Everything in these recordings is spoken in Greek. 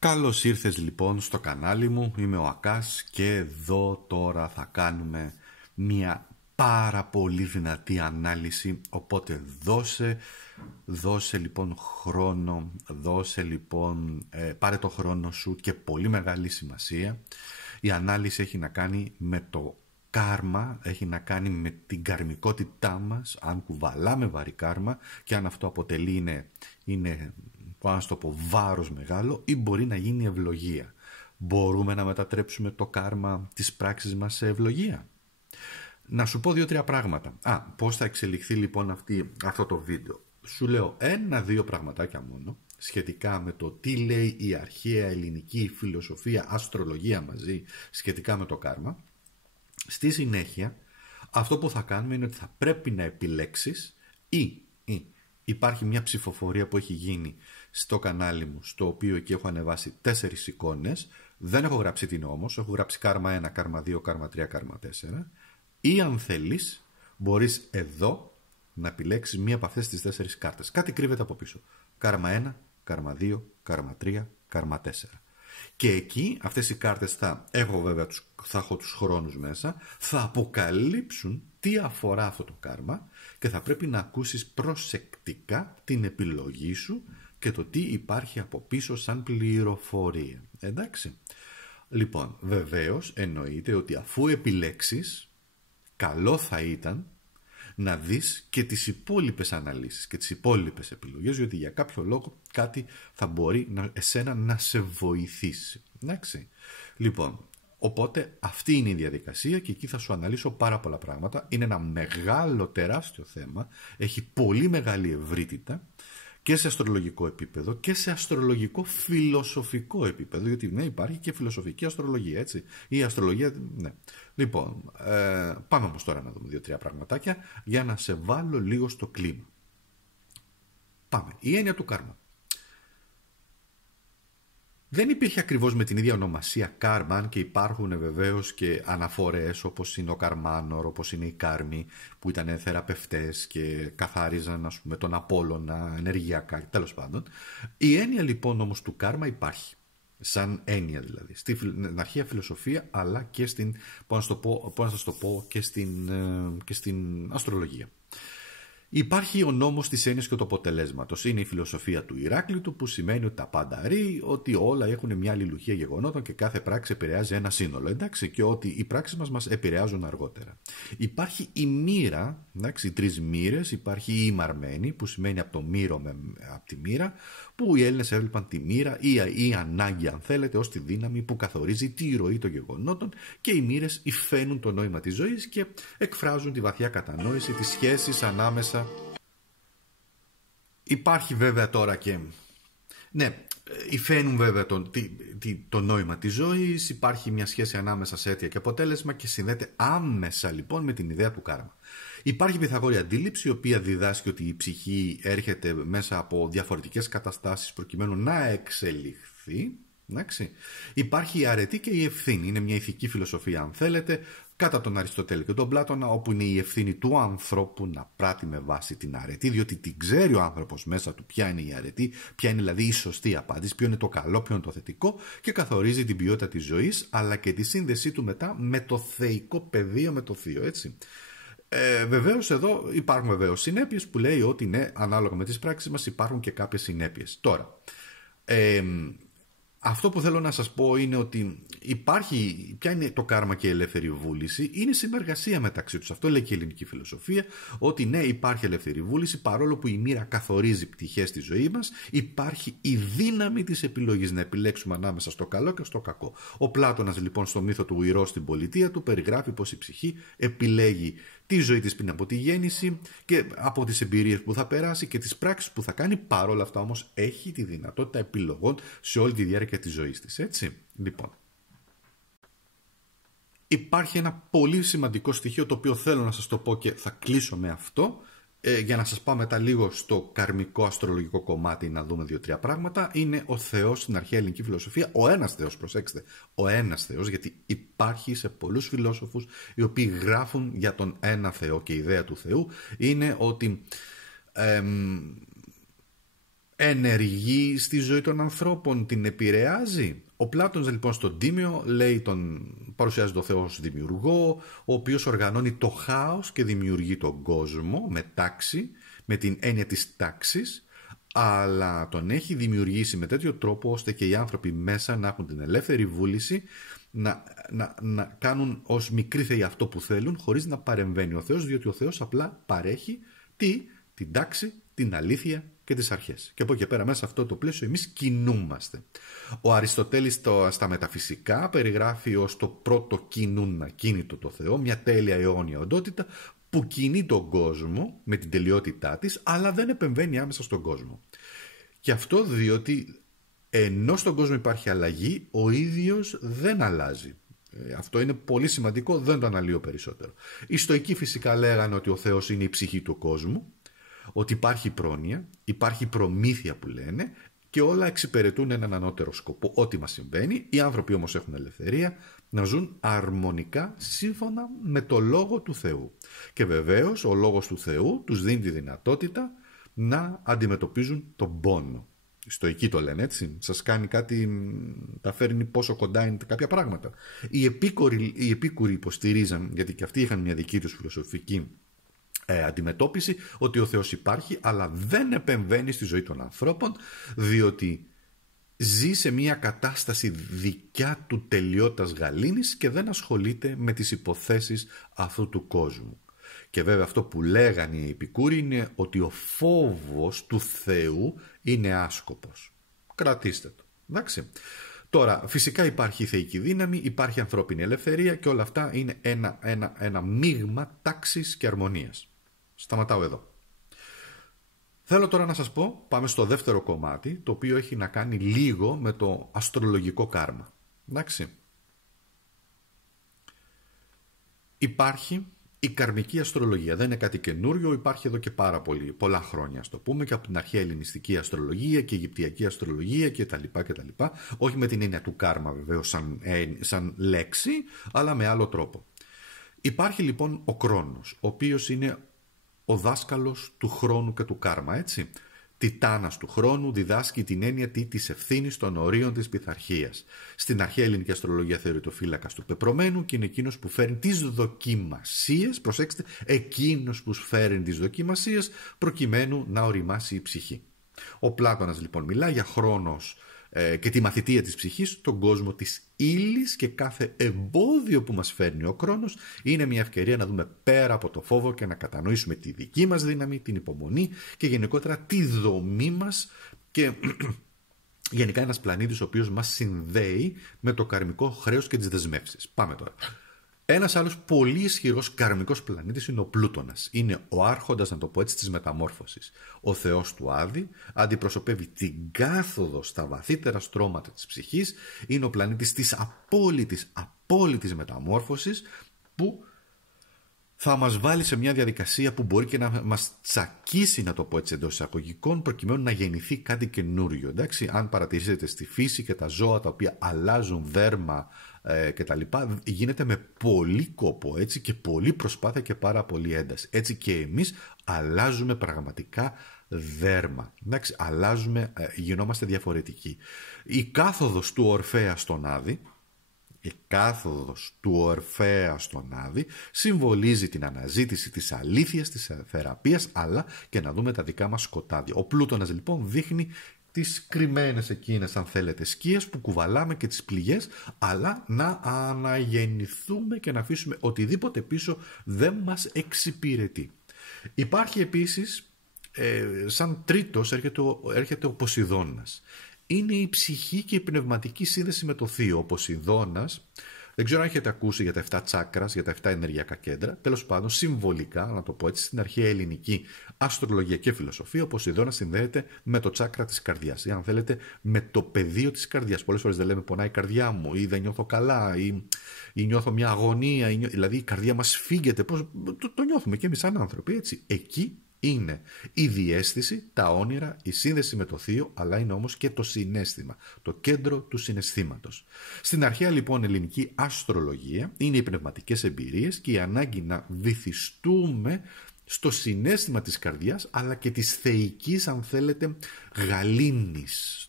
Καλώς ήρθες λοιπόν στο κανάλι μου, είμαι ο Ακάς και εδώ τώρα θα κάνουμε μια πάρα πολύ δυνατή ανάλυση, οπότε δώσε λοιπόν χρόνο, πάρε το χρόνο σου και πολύ μεγάλη σημασία. Η ανάλυση έχει να κάνει με το κάρμα, έχει να κάνει με την καρμικότητά μας, αν κουβαλάμε βαρύ κάρμα και αν αυτό αποτελεί είναι πάνω να το πω βάρος μεγάλο ή μπορεί να γίνει ευλογία. Μπορούμε να μετατρέψουμε το κάρμα της πράξης μας σε ευλογία? Να σου πω 2-3 πράγματα. Πώς θα εξελιχθεί λοιπόν αυτό το βίντεο? Σου λέω 1-2 πραγματάκια μόνο σχετικά με το τι λέει η αρχαία ελληνική φιλοσοφία, αστρολογία μαζί σχετικά με το κάρμα. Στη συνέχεια αυτό που θα κάνουμε είναι ότι θα πρέπει να επιλέξεις ή υπάρχει μια ψηφοφορία που έχει γίνει στο κανάλι μου, στο οποίο εκεί έχω ανεβάσει 4 εικόνες. Δεν έχω γράψει τι είναι όμως, έχω γράψει κάρμα 1, κάρμα 2, κάρμα 3, κάρμα 4. Ή αν θέλεις, μπορείς εδώ να επιλέξεις μία από αυτές τις 4 κάρτες. Κάτι κρύβεται από πίσω. Κάρμα 1, κάρμα 2, κάρμα 3, κάρμα 4. Και εκεί αυτές οι κάρτες θα έχω τους χρόνους μέσα, θα αποκαλύψουν τι αφορά αυτό το κάρμα και θα πρέπει να ακούσεις προσεκτικά την επιλογή σου και το τι υπάρχει από πίσω σαν πληροφορία. Εντάξει. Λοιπόν, βεβαίως εννοείται ότι αφού επιλέξεις, καλό θα ήταν να δεις και τις υπόλοιπες αναλύσεις και τις υπόλοιπες επιλογές, διότι για κάποιο λόγο κάτι θα μπορεί εσένα να σε βοηθήσει. Εντάξει. Λοιπόν, οπότε αυτή είναι η διαδικασία και εκεί θα σου αναλύσω πάρα πολλά πράγματα. Είναι ένα μεγάλο, τεράστιο θέμα, έχει πολύ μεγάλη ευρύτητα και σε αστρολογικό επίπεδο και σε αστρολογικό φιλοσοφικό επίπεδο, γιατί ναι, υπάρχει και φιλοσοφική αστρολογία, έτσι. Η αστρολογία, ναι. Λοιπόν, πάμε όμως τώρα να δούμε 2-3 πραγματάκια για να σε βάλω λίγο στο κλίμα. Πάμε. Η έννοια του κάρμα. Δεν υπήρχε ακριβώς με την ίδια ονομασία κάρμα, αν και υπάρχουν βεβαίως και αναφορές όπως είναι ο Καρμάνορ, όπως είναι οι Κάρμοι που ήταν θεραπευτές και καθάριζαν ας πούμε τον Απόλλωνα ενεργειακά, τέλος πάντων. Η έννοια λοιπόν όμως του κάρμα υπάρχει, σαν έννοια δηλαδή, στην αρχαία φιλοσοφία αλλά και στην, και στην αστρολογία. Υπάρχει ο νόμος της έννοιας και του αποτελέσματος. Είναι η φιλοσοφία του Ηράκλειτου που σημαίνει ότι τα πάντα ρί, ότι όλα έχουν μια αλληλουχία γεγονότων και κάθε πράξη επηρεάζει ένα σύνολο. Εντάξει, και ότι οι πράξεις μας επηρεάζουν αργότερα. Υπάρχει η μοίρα, εντάξει, οι 3 μοίρες. Υπάρχει η ημαρμένη που σημαίνει από το μύρο από τη μοίρα, που οι Έλληνες έβλεπαν τη μοίρα ή η ανάγκη, αν θέλετε, ως τη δύναμη που καθορίζει τη ροή των γεγονότων, και οι μοίρες υφαίνουν το νόημα της ζωής και εκφράζουν τη βαθιά κατανόηση της σχέσης ανάμεσα. Υπάρχει βέβαια τώρα και ναι, υφαίνουν βέβαια το νόημα της ζωής, υπάρχει μια σχέση ανάμεσα σε αίτια και αποτέλεσμα και συνδέεται άμεσα λοιπόν με την ιδέα του κάρμα. Υπάρχει η Πυθαγόρια αντίληψη, η οποία διδάσκει ότι η ψυχή έρχεται μέσα από διαφορετικές καταστάσεις προκειμένου να εξελιχθεί. Εντάξει. Υπάρχει η αρετή και η ευθύνη. Είναι μια ηθική φιλοσοφία, αν θέλετε, κατά τον Αριστοτέλη και τον Πλάτωνα, όπου είναι η ευθύνη του ανθρώπου να πράττει με βάση την αρετή, διότι την ξέρει ο άνθρωπος μέσα του ποια είναι η αρετή, ποια είναι δηλαδή η σωστή απάντηση, ποιο είναι το καλό, ποιο είναι το θετικό, και καθορίζει την ποιότητα της ζωής, αλλά και τη σύνδεσή του μετά με το θεϊκό πεδίο, με το θείο, έτσι. Βεβαίως εδώ υπάρχουν βεβαίως συνέπειες που λέει ότι ναι, ανάλογα με τις πράξεις μας υπάρχουν και κάποιες συνέπειες. Τώρα, αυτό που θέλω να σας πω είναι ότι ποια είναι το κάρμα και η ελεύθερη βούληση? Είναι συνεργασία μεταξύ τους. Αυτό λέει και η ελληνική φιλοσοφία, ότι ναι, υπάρχει ελεύθερη βούληση, παρόλο που η μοίρα καθορίζει πτυχές στη ζωή μας, υπάρχει η δύναμη της επιλογής να επιλέξουμε ανάμεσα στο καλό και στο κακό. Ο Πλάτωνας λοιπόν στο μύθο του Ηρώου στην πολιτεία του περιγράφει πως η ψυχή επιλέγει τη ζωή της πριν από τη γέννηση και από τις εμπειρίες που θα περάσει και τις πράξεις που θα κάνει. Παρόλα αυτά όμως έχει τη δυνατότητα επιλογών σε όλη τη διάρκεια της ζωής της, έτσι. Λοιπόν, υπάρχει ένα πολύ σημαντικό στοιχείο το οποίο θέλω να σας το πω και θα κλείσω με αυτό, για να σας πάω μετά λίγο στο καρμικό αστρολογικό κομμάτι να δούμε 2-3 πράγματα. Είναι ο Θεός στην αρχαία ελληνική φιλοσοφία, ο ένας Θεός, προσέξτε, ο ένας Θεός, γιατί υπάρχει σε πολλούς φιλόσοφους οι οποίοι γράφουν για τον ένα Θεό, και η ιδέα του Θεού είναι ότι ενεργεί στη ζωή των ανθρώπων, την επηρεάζει. Ο Πλάτωνας λοιπόν στον Τίμιο παρουσιάζει τον Θεό ως δημιουργό, ο οποίος οργανώνει το χάος και δημιουργεί τον κόσμο με τάξη, με την έννοια της τάξης, αλλά τον έχει δημιουργήσει με τέτοιο τρόπο ώστε και οι άνθρωποι μέσα να έχουν την ελεύθερη βούληση να κάνουν ως μικροί θεοί αυτό που θέλουν, χωρίς να παρεμβαίνει ο Θεός, διότι ο Θεός απλά παρέχει την τάξη, την αλήθεια και τις αρχές. Και από εκεί πέρα μέσα σε αυτό το πλαίσιο εμείς κινούμαστε. Ο Αριστοτέλης στα μεταφυσικά περιγράφει ως το πρώτο κινούν ακίνητο το Θεό, μια τέλεια αιώνια οντότητα που κινεί τον κόσμο με την τελειότητά της, αλλά δεν επεμβαίνει άμεσα στον κόσμο. Και αυτό διότι ενώ στον κόσμο υπάρχει αλλαγή, ο ίδιος δεν αλλάζει. Αυτό είναι πολύ σημαντικό, δεν το αναλύω περισσότερο. Οι Στοικοί φυσικά λέγανε ότι ο Θεός είναι η ψυχή του κόσμου, ότι υπάρχει πρόνοια, υπάρχει προμήθεια που λένε και όλα εξυπηρετούν έναν ανώτερο σκοπό. Ό,τι μας συμβαίνει, οι άνθρωποι όμως έχουν ελευθερία να ζουν αρμονικά σύμφωνα με το λόγο του Θεού. Και βεβαίως ο λόγος του Θεού τους δίνει τη δυνατότητα να αντιμετωπίζουν τον πόνο. Οι Στοικοί το λένε έτσι, σας κάνει κάτι, τα φέρνει πόσο κοντά είναι κάποια πράγματα. Οι Επίκουροι υποστηρίζαν, γιατί και αυτοί είχαν μια δική τους φιλοσοφική αντιμετώπιση, ότι ο Θεός υπάρχει αλλά δεν επεμβαίνει στη ζωή των ανθρώπων, διότι ζει σε μια κατάσταση δικιά του τελειότητας γαλήνης και δεν ασχολείται με τις υποθέσεις αυτού του κόσμου. Και βέβαια αυτό που λέγανε οι Επικούροι είναι ότι ο φόβος του Θεού είναι άσκοπος. Κρατήστε το. Εντάξει. Τώρα, φυσικά υπάρχει η θεϊκή δύναμη, υπάρχει ανθρώπινη ελευθερία και όλα αυτά είναι ένα μείγμα τάξης και αρμονίας. Σταματάω εδώ. Θέλω τώρα να σας πω, πάμε στο δεύτερο κομμάτι, το οποίο έχει να κάνει λίγο με το αστρολογικό κάρμα. Εντάξει. Υπάρχει η καρμική αστρολογία. Δεν είναι κάτι καινούριο, υπάρχει εδώ και πολλά χρόνια, ας το πούμε, και από την αρχαία ελληνιστική αστρολογία και αιγυπτιακή αστρολογία κτλ. Όχι με την έννοια του κάρμα βεβαίως σαν λέξη, αλλά με άλλο τρόπο. Υπάρχει λοιπόν ο Κρόνος, ο οποίος είναι ο δάσκαλος του χρόνου και του κάρμα, έτσι. Τιτάνας του χρόνου, διδάσκει την έννοια της ευθύνης των ορίων της πειθαρχίας. Στην αρχαία ελληνική αστρολογία θεωρείται ο φύλακας του πεπρωμένου και είναι εκείνος που φέρνει τις δοκιμασίες, προσέξτε, εκείνος που φέρνει τις δοκιμασίες προκειμένου να οριμάσει η ψυχή. Ο Πλάτωνας λοιπόν μιλά για χρόνος και τη μαθητεία της ψυχής, τον κόσμο της ύλης, και κάθε εμπόδιο που μας φέρνει ο χρόνος είναι μια ευκαιρία να δούμε πέρα από το φόβο και να κατανοήσουμε τη δική μας δύναμη, την υπομονή και γενικότερα τη δομή μας και γενικά ένας πλανήτης ο οποίος μας συνδέει με το καρμικό χρέος και τις δεσμεύσεις. Πάμε τώρα. Ένας άλλος πολύ ισχυρός καρμικός πλανήτης είναι ο Πλούτονας. Είναι ο άρχοντας, να το πω έτσι, της μεταμόρφωσης. Ο θεός του Άδη, αντιπροσωπεύει την κάθοδο στα βαθύτερα στρώματα της ψυχής. Είναι ο πλανήτης της απόλυτης μεταμόρφωσης, που θα μας βάλει σε μια διαδικασία που μπορεί και να μας τσακίσει, να το πω έτσι εντός εισαγωγικών, προκειμένου να γεννηθεί κάτι καινούριο. Εντάξει? Αν παρατηρήσετε στη φύση και τα ζώα τα οποία αλλάζουν δέρμα και τα λοιπά, γίνεται με πολύ κόπο, έτσι, και πολύ προσπάθεια και πάρα πολύ ένταση. Έτσι και εμείς αλλάζουμε πραγματικά δέρμα. Εντάξει? Αλλάζουμε, γινόμαστε διαφορετικοί. Η κάθοδος του Ορφέα στον Άδη, η κάθοδος του Ορφέα στον Άδη συμβολίζει την αναζήτηση της αλήθειας, της θεραπείας, αλλά και να δούμε τα δικά μας σκοτάδια. Ο Πλούτονας λοιπόν δείχνει τις κρυμμένες εκείνες, αν θέλετε, σκίες που κουβαλάμε και τις πληγές, αλλά να αναγεννηθούμε και να αφήσουμε οτιδήποτε πίσω δεν μας εξυπηρετεί. Υπάρχει επίσης, σαν τρίτος έρχεται ο Ποσειδώνας. Είναι η ψυχή και η πνευματική σύνδεση με το θείο. Ο Ποσειδώνας, δεν ξέρω αν έχετε ακούσει για τα 7 τσάκρας, για τα 7 ενεργειακά κέντρα. Τέλος πάντων, συμβολικά, να το πω έτσι, στην αρχαία ελληνική αστρολογία και φιλοσοφία, ο Ποσειδώνας συνδέεται με το τσάκρα της καρδιάς. Ή αν θέλετε, με το πεδίο της καρδιάς. Πολλές φορές δεν λέμε πονάει η καρδιά μου, ή δεν νιώθω καλά, ή νιώθω μια αγωνία, δηλαδή η καρδιά μας φύγεται. Το νιώθουμε και εμείς σαν άνθρωποι, έτσι. Εκεί είναι η διαίσθηση, τα όνειρα, η σύνδεση με το θείο, αλλά είναι όμως και το συναίσθημα, το κέντρο του συναισθήματος. Στην αρχαία λοιπόν ελληνική αστρολογία είναι οι πνευματικές εμπειρίες και η ανάγκη να βυθιστούμε στο συναίσθημα της καρδιάς, αλλά και της θεϊκής, αν θέλετε, γαλήνης,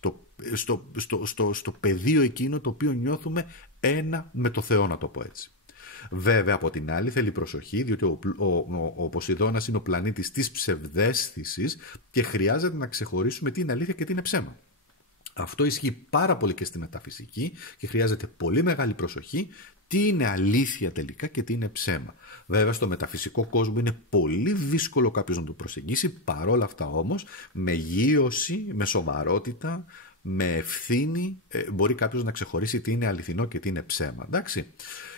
στο πεδίο εκείνο το οποίο νιώθουμε ένα με το Θεό, να το πω έτσι. Βέβαια, από την άλλη θέλει προσοχή, διότι ο Ποσειδώνας είναι ο πλανήτης της ψευδαίσθησης και χρειάζεται να ξεχωρίσουμε τι είναι αλήθεια και τι είναι ψέμα. Αυτό ισχύει πάρα πολύ και στη μεταφυσική και χρειάζεται πολύ μεγάλη προσοχή τι είναι αλήθεια τελικά και τι είναι ψέμα. Βέβαια, στο μεταφυσικό κόσμο είναι πολύ δύσκολο κάποιος να το προσεγγίσει, παρόλα αυτά όμως με γείωση, με σοβαρότητα, με ευθύνη μπορεί κάποιος να ξεχωρίσει τι είναι αληθινό και τι είναι ψέμα. Εντάξει.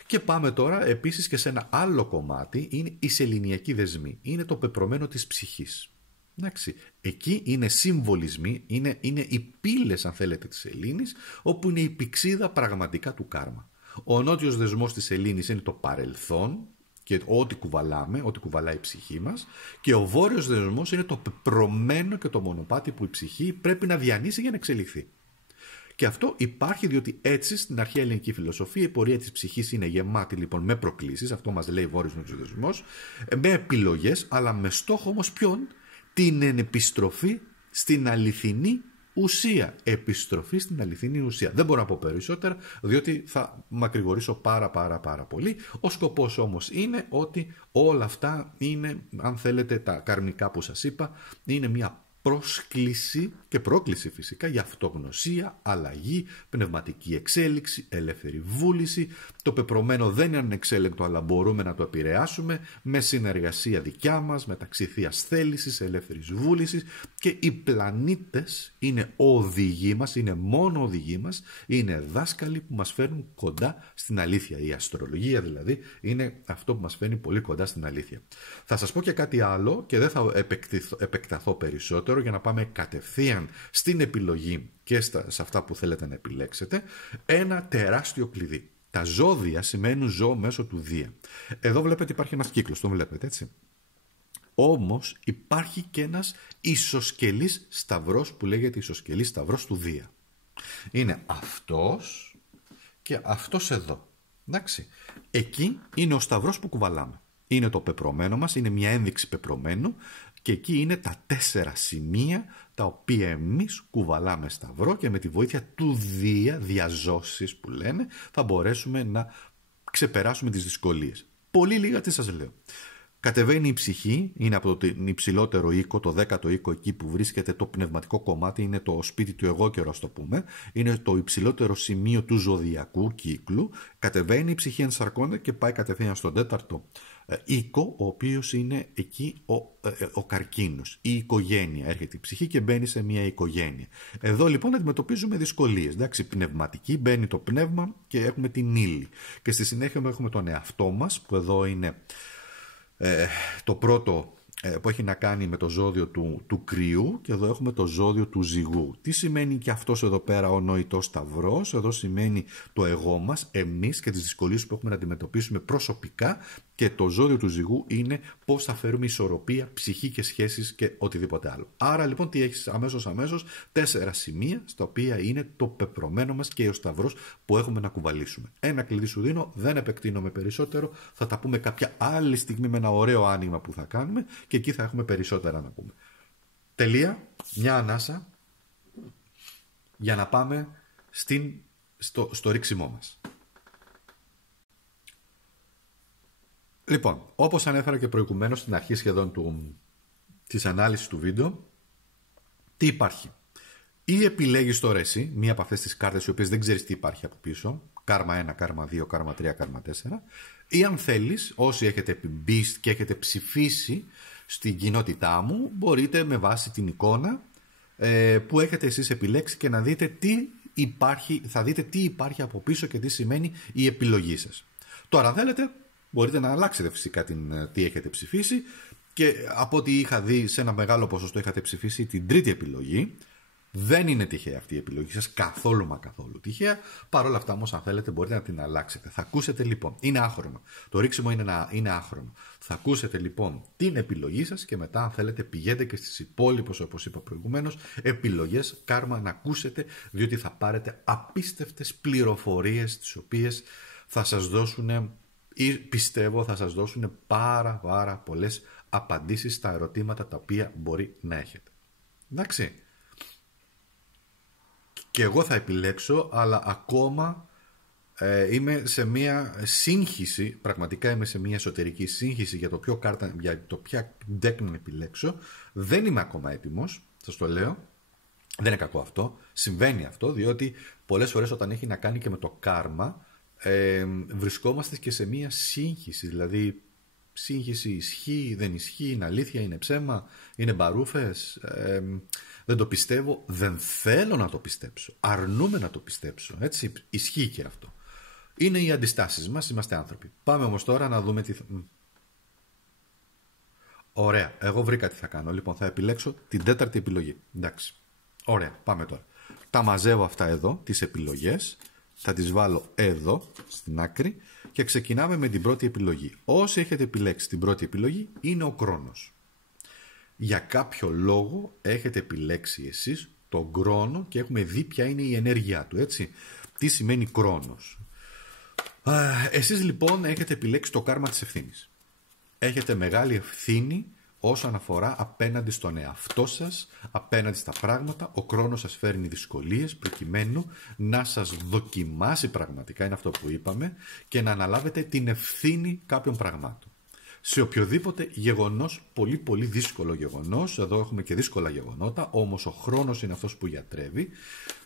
Και πάμε τώρα επίσης και σε ένα άλλο κομμάτι, είναι οι σεληνιακοί δεσμοί. Είναι το πεπρωμένο της ψυχής. Εντάξει. Εκεί είναι συμβολισμοί, είναι οι πύλες, αν θέλετε, της σελήνης, όπου είναι η πηξίδα πραγματικά του κάρμα. Ο νότιος δεσμός της σελήνης είναι το παρελθόν και ό,τι κουβαλάμε, ό,τι κουβαλάει η ψυχή μας, και ο βόρειος δεσμός είναι το πεπρωμένο και το μονοπάτι που η ψυχή πρέπει να διανύσει για να εξελιχθεί. Και αυτό υπάρχει διότι έτσι στην αρχαία ελληνική φιλοσοφία η πορεία της ψυχής είναι γεμάτη λοιπόν με προκλήσεις, αυτό μας λέει βόρειος νότιος δεσμός, με επιλογές, αλλά με στόχο όμως ποιον? Την επιστροφή στην αληθινή ουσία. Επιστροφή στην αληθινή ουσία. Δεν μπορώ να πω περισσότερα, διότι θα μακρηγορήσω πάρα πολύ. Ο σκοπός όμως είναι ότι όλα αυτά είναι, αν θέλετε, τα καρμικά που σας είπα, είναι μια πρόσκληση και πρόκληση φυσικά για αυτογνωσία, αλλαγή, πνευματική εξέλιξη, ελεύθερη βούληση. Το πεπρωμένο δεν είναι ανεξέλεγκτο, αλλά μπορούμε να το επηρεάσουμε με συνεργασία δικιά μας, μεταξύ θείας θέλησης, ελεύθερης βούλησης, και οι πλανήτες είναι οδηγοί μας, είναι μόνο οδηγοί μας, είναι δάσκαλοι που μας φέρνουν κοντά στην αλήθεια. Η αστρολογία δηλαδή είναι αυτό που μας φέρνει πολύ κοντά στην αλήθεια. Θα σας πω και κάτι άλλο και δεν θα επεκταθώ περισσότερο, για να πάμε κατευθείαν στην επιλογή και σε αυτά που θέλετε να επιλέξετε. Ένα τεράστιο κλειδί. Τα ζώδια σημαίνουν ζώο μέσω του Δία. Εδώ βλέπετε υπάρχει ένας κύκλος, τον βλέπετε έτσι. Όμως υπάρχει και ένας ισοσκελής σταυρός που λέγεται ισοσκελής σταυρός του Δία. Είναι αυτός και αυτός εδώ. Εντάξει. Εκεί είναι ο σταυρός που κουβαλάμε. Είναι το πεπρωμένο μας, είναι μια ένδειξη πεπρωμένου, και εκεί είναι τα 4 σημεία τα οποία εμείς κουβαλάμε σταυρό και με τη βοήθεια του Δία, διαζώσεις που λένε, θα μπορέσουμε να ξεπεράσουμε τις δυσκολίες. Πολύ λίγα τι σας λέω. Κατεβαίνει η ψυχή, είναι από τον υψηλότερο οίκο, το 10ο οίκο, εκεί που βρίσκεται το πνευματικό κομμάτι, είναι το σπίτι του εγώ καιρό, ας το πούμε, είναι το υψηλότερο σημείο του ζωδιακού κύκλου. Κατεβαίνει η ψυχή, ενσαρκώνεται και πάει κατευθείαν στον 4ο οίκο, ο οποίος είναι εκεί ο καρκίνος, η οικογένεια. Έρχεται η ψυχή και μπαίνει σε μια οικογένεια. Εδώ λοιπόν αντιμετωπίζουμε δυσκολίες. Εντάξει, πνευματική, μπαίνει το πνεύμα και έχουμε την ύλη. Και στη συνέχεια έχουμε τον εαυτό μας, που εδώ είναι το πρώτο που έχει να κάνει με το ζώδιο του κρυού, και εδώ έχουμε το ζώδιο του ζυγού. Τι σημαίνει και αυτός εδώ πέρα ο νοητός σταυρός? Εδώ σημαίνει το εγώ μας, εμείς, και τις δυσκολίες που έχουμε να αντιμετωπίσουμε προσωπικά, και το ζώδιο του ζυγού είναι πώς θα φέρουμε ισορροπία, ψυχή και σχέσεις και οτιδήποτε άλλο. Άρα λοιπόν τι έχεις αμέσως 4 σημεία στα οποία είναι το πεπρωμένο μας και ο σταυρός που έχουμε να κουβαλήσουμε. Ένα κλειδί σου δίνω, δεν επεκτείνομαι περισσότερο, θα τα πούμε κάποια άλλη στιγμή με ένα ωραίο άνοιγμα που θα κάνουμε και εκεί θα έχουμε περισσότερα να πούμε. Τελεία, μια ανάσα για να πάμε στο ρίξιμό μας. Λοιπόν, όπως ανέφερα και προηγουμένως στην αρχή σχεδόν της ανάλυσης του βίντεο, τι υπάρχει? Ή επιλέγεις τώρα εσύ μία από αυτές τις κάρτες οι οποίες δεν ξέρεις τι υπάρχει από πίσω, κάρμα 1, κάρμα 2, κάρμα 3, κάρμα 4, ή αν θέλεις, όσοι έχετε μπει και έχετε ψηφίσει στην κοινότητά μου, μπορείτε με βάση την εικόνα που έχετε εσείς επιλέξει και να δείτε τι υπάρχει, θα δείτε τι υπάρχει από πίσω και τι σημαίνει η επιλογή σας. Τώρα αν θέλετε, μπορείτε να αλλάξετε φυσικά τι έχετε ψηφίσει, και από ό,τι είχα δει σε ένα μεγάλο ποσοστό είχατε ψηφίσει την τρίτη επιλογή. Δεν είναι τυχαία αυτή η επιλογή σας, καθόλου μα καθόλου τυχαία. Παρ' όλα αυτά όμως αν θέλετε μπορείτε να την αλλάξετε. Θα ακούσετε λοιπόν, είναι άχρονο. Το ρίξιμο είναι άχρονο. Θα ακούσετε λοιπόν την επιλογή σας και μετά αν θέλετε πηγαίνετε και στις υπόλοιπες, όπως είπα προηγουμένως, επιλογές, κάρμα να ακούσετε, διότι θα πάρετε απίστευτες πληροφορίες τις οποίες θα σας δώσουν, ή πιστεύω θα σας δώσουν πάρα πολλές απαντήσεις στα ερωτήματα τα οποία μπορεί να έχετε. Εντάξει. Και εγώ θα επιλέξω, αλλά ακόμα είμαι σε μια σύγχυση, πραγματικά είμαι σε μια εσωτερική σύγχυση για το ποια deck να επιλέξω. Δεν είμαι ακόμα έτοιμος, σας το λέω. Δεν είναι κακό αυτό. Συμβαίνει αυτό, διότι πολλές φορές όταν έχει να κάνει και με το κάρμα, βρισκόμαστε και σε μια σύγχυση. Δηλαδή, σύγχυση ισχύει, δεν ισχύει, είναι αλήθεια, είναι ψέμα, είναι μπαρούφες. Δεν το πιστεύω, δεν θέλω να το πιστέψω. Αρνούμαι να το πιστέψω. Έτσι, ισχύει και αυτό. Είναι οι αντιστάσεις μας, είμαστε άνθρωποι. Πάμε όμως τώρα να δούμε τι... Ωραία, εγώ βρήκα τι θα κάνω. Λοιπόν, θα επιλέξω την τέταρτη επιλογή. Εντάξει. Ωραία, πάμε τώρα. Τα μαζεύω αυτά εδώ, τις επιλογές. Θα τις βάλω εδώ, στην άκρη. Και ξεκινάμε με την πρώτη επιλογή. Όσοι έχετε επιλέξει την πρώτη επιλογή, είναι ο Κρόνος. Για κάποιο λόγο έχετε επιλέξει εσείς τον Κρόνο και έχουμε δει ποια είναι η ενέργειά του, έτσι. Τι σημαίνει Κρόνος. Εσείς λοιπόν έχετε επιλέξει το κάρμα της ευθύνης. Έχετε μεγάλη ευθύνη όσον αφορά απέναντι στον εαυτό σας, απέναντι στα πράγματα. Ο Κρόνος σας φέρνει δυσκολίες προκειμένου να σας δοκιμάσει πραγματικά, είναι αυτό που είπαμε, και να αναλάβετε την ευθύνη κάποιων πραγμάτων. Σε οποιοδήποτε γεγονός, πολύ πολύ δύσκολο γεγονός, εδώ έχουμε και δύσκολα γεγονότα, όμως ο χρόνος είναι αυτός που γιατρεύει.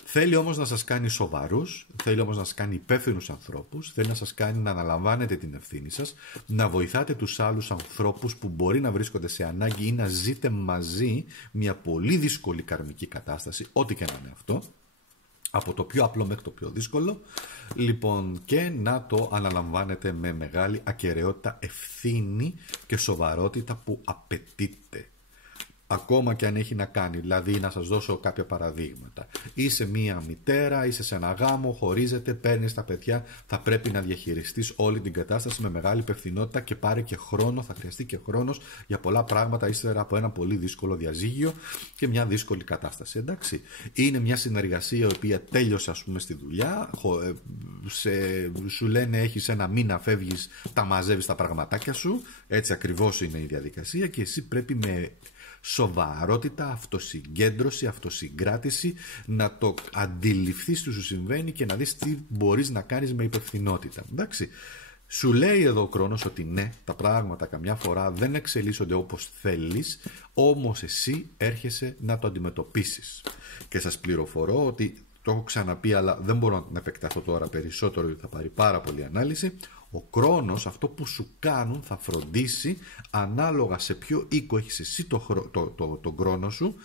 Θέλει όμως να σας κάνει σοβαρούς, θέλει όμως να σας κάνει υπεύθυνους ανθρώπους, θέλει να σας κάνει να αναλαμβάνετε την ευθύνη σας, να βοηθάτε τους άλλους ανθρώπους που μπορεί να βρίσκονται σε ανάγκη ή να ζείτε μαζί μια πολύ δύσκολη καρμική κατάσταση, ό,τι και να είναι αυτό. Από το πιο απλό μέχρι το πιο δύσκολο, λοιπόν, και να το αναλαμβάνετε με μεγάλη ακεραιότητα, ευθύνη και σοβαρότητα που απαιτείται. Ακόμα και αν έχει να κάνει, δηλαδή να σας δώσω κάποια παραδείγματα. Είσαι μία μητέρα, είσαι σε ένα γάμο, χωρίζετε, παίρνεις τα παιδιά, θα πρέπει να διαχειριστείς όλη την κατάσταση με μεγάλη υπευθυνότητα και πάρε και χρόνο, θα χρειαστεί και χρόνος για πολλά πράγματα ύστερα από ένα πολύ δύσκολο διαζύγιο και μια δύσκολη κατάσταση. Εντάξει. Είναι μια συνεργασία η οποία τέλειωσε, ας πούμε, στη δουλειά, σου λένε έχεις ένα μήνα, φεύγεις, τα μαζεύεις τα πραγματάκια σου, έτσι ακριβώς είναι η διαδικασία και εσύ πρέπει με σοβαρότητα, αυτοσυγκέντρωση, αυτοσυγκράτηση να το αντιληφθείς τι σου συμβαίνει και να δεις τι μπορείς να κάνεις με υπευθυνότητα. Εντάξει. Σου λέει εδώ ο Κρόνος ότι ναι, τα πράγματα καμιά φορά δεν εξελίσσονται όπως θέλεις, όμως εσύ έρχεσαι να το αντιμετωπίσεις. Και σας πληροφορώ ότι, το έχω ξαναπεί αλλά δεν μπορώ να επεκταθώ τώρα περισσότερο γιατί θα πάρει πάρα πολύ ανάλυση, ο Κρόνος αυτό που σου κάνουν θα φροντίσει ανάλογα σε ποιο οίκο έχεις εσύ τον Κρόνο σου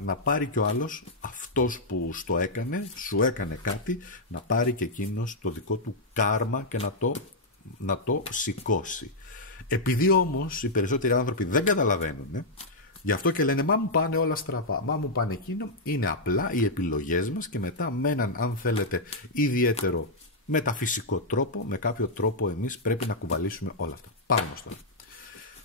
να πάρει κι ο άλλος, αυτός που στο έκανε, σου έκανε κάτι, να πάρει και εκείνος το δικό του κάρμα και να το σηκώσει. Επειδή όμως οι περισσότεροι άνθρωποι δεν καταλαβαίνουν, γι' αυτό και λένε μα μου πάνε όλα στραβά, μα μου πάνε εκείνο, είναι απλά οι επιλογές μας και μετά με έναν, αν θέλετε, ιδιαίτερο μεταφυσικό τρόπο, με κάποιο τρόπο εμείς πρέπει να κουβαλήσουμε όλα αυτά. Πάμε τώρα.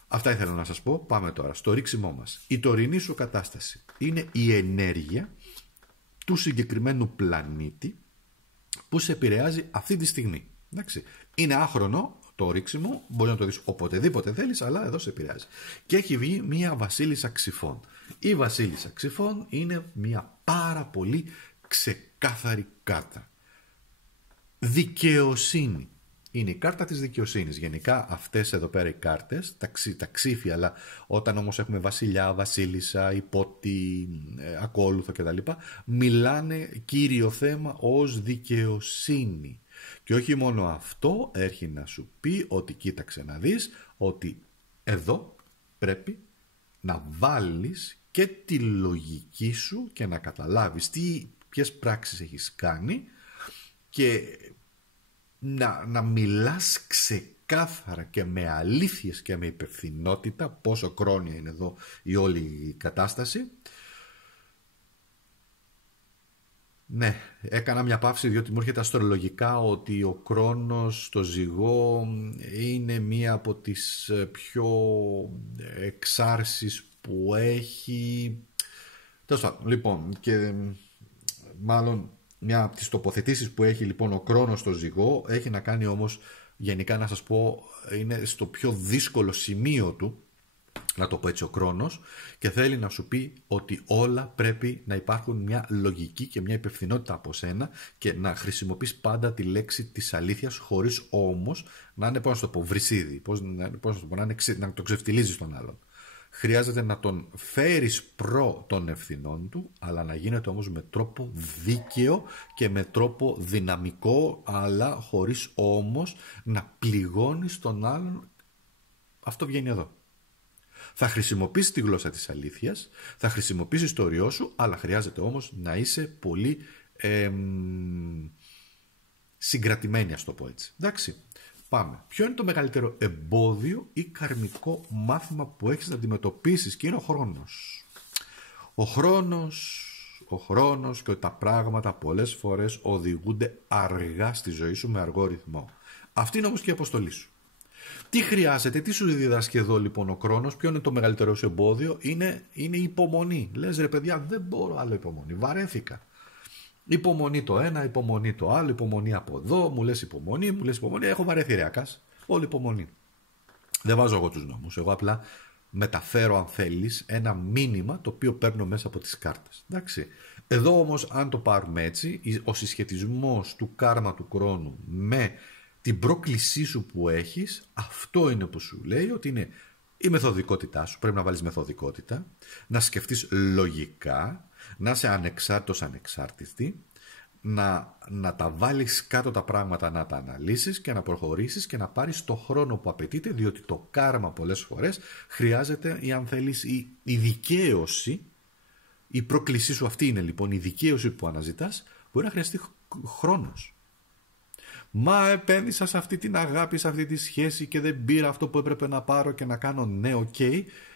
Αυτά ήθελα να σας πω. Πάμε τώρα στο ρίξιμό μας. Η τωρινή σου κατάσταση είναι η ενέργεια του συγκεκριμένου πλανήτη που σε επηρεάζει αυτή τη στιγμή. Εντάξει. Είναι άχρονο το ρίξιμο, μπορεί να το δεις οποτεδήποτε θέλεις, αλλά εδώ σε επηρεάζει. Και έχει βγει μια βασίλισσα Ξυφών. Η βασίλισσα Ξυφών είναι μια πάρα πολύ ξεκάθαρη κάρτα. Δικαιοσύνη. Είναι η κάρτα της δικαιοσύνης. Γενικά αυτές εδώ πέρα οι κάρτες, τα ξύφια, αλλά όταν όμως έχουμε βασιλιά, βασίλισσα, υπότι, ακόλουθο κτλ. Μιλάνε κύριο θέμα ως δικαιοσύνη. Και όχι μόνο αυτό, έρχει να σου πει ότι κοίταξε να δεις ότι εδώ πρέπει να βάλεις και τη λογική σου και να καταλάβεις ποιες πράξεις έχεις κάνει και να μιλάς ξεκάθαρα και με αλήθειες και με υπευθυνότητα, πόσο κρόνια είναι εδώ η όλη κατάσταση. Ναι, έκανα μια παύση διότι μου έρχεται αστρολογικά ότι ο Κρόνος στο Ζυγό είναι μία από τις πιο εξάρσεις που έχει. Τέλος πάντων, λοιπόν, και μάλλον μια από τις τοποθετήσεις που έχει λοιπόν ο Κρόνος στο Ζυγό έχει να κάνει όμως, γενικά να σας πω, είναι στο πιο δύσκολο σημείο του, να το πω έτσι, ο Κρόνος, και θέλει να σου πει ότι όλα πρέπει να υπάρχουν μια λογική και μια υπευθυνότητα από σένα και να χρησιμοποιείς πάντα τη λέξη της αλήθειας, χωρίς όμως να είναι, πώς να το πω, βρυσίδι, να το ξεφτιλίζεις τον άλλον. Χρειάζεται να τον φέρεις προ των ευθυνών του, αλλά να γίνεται όμως με τρόπο δίκαιο και με τρόπο δυναμικό, αλλά χωρίς όμως να πληγώνεις τον άλλον. Αυτό βγαίνει εδώ. Θα χρησιμοποιήσεις τη γλώσσα της αλήθειας, θα χρησιμοποιήσεις το οριό σου, αλλά χρειάζεται όμως να είσαι πολύ συγκρατημένη, ας το πω έτσι. Εντάξει, πάμε. Ποιο είναι το μεγαλύτερο εμπόδιο ή καρμικό μάθημα που έχεις να αντιμετωπίσεις? Και είναι ο χρόνος. Ο χρόνος και τα πράγματα πολλές φορές οδηγούνται αργά στη ζωή σου με αργό ρυθμό. Αυτή είναι όμως και η αποστολή σου. Τι χρειάζεται, τι σου διδάσκει εδώ λοιπόν ο χρόνος? Ποιο είναι το μεγαλύτερο σου εμπόδιο? Είναι η υπομονή. Λες, ρε παιδιά, δεν μπορώ άλλο υπομονή, βαρέθηκα. Υπομονή το ένα, υπομονή το άλλο, υπομονή από εδώ, μου λες υπομονή, έχω βαρέθει ρε Ακάς, όλη υπομονή. Δεν βάζω εγώ τους νόμους, εγώ απλά μεταφέρω, αν θέλεις, ένα μήνυμα το οποίο παίρνω μέσα από τις κάρτες. Εντάξει. Εδώ όμως, αν το πάρουμε έτσι, ο συσχετισμός του κάρμα του χρόνου με την πρόκλησή σου που έχεις, αυτό είναι που σου λέει ότι είναι η μεθοδικότητά σου. Πρέπει να βάλεις μεθοδικότητα, να σκεφτείς λογικά, να είσαι ανεξάρτητος, ανεξάρτητη, να τα βάλεις κάτω τα πράγματα, να τα αναλύσεις και να προχωρήσεις και να πάρεις το χρόνο που απαιτείται, διότι το κάρμα πολλές φορές χρειάζεται, ή αν θέλεις, η δικαίωση. Η πρόκλησή σου αυτή είναι λοιπόν η δικαίωση που αναζητάς, μπορεί να χρειαστεί χρόνος. Μα επένδυσα σε αυτή την αγάπη, σε αυτή τη σχέση και δεν πήρα αυτό που έπρεπε να πάρω και να κάνω. Ναι, οκ.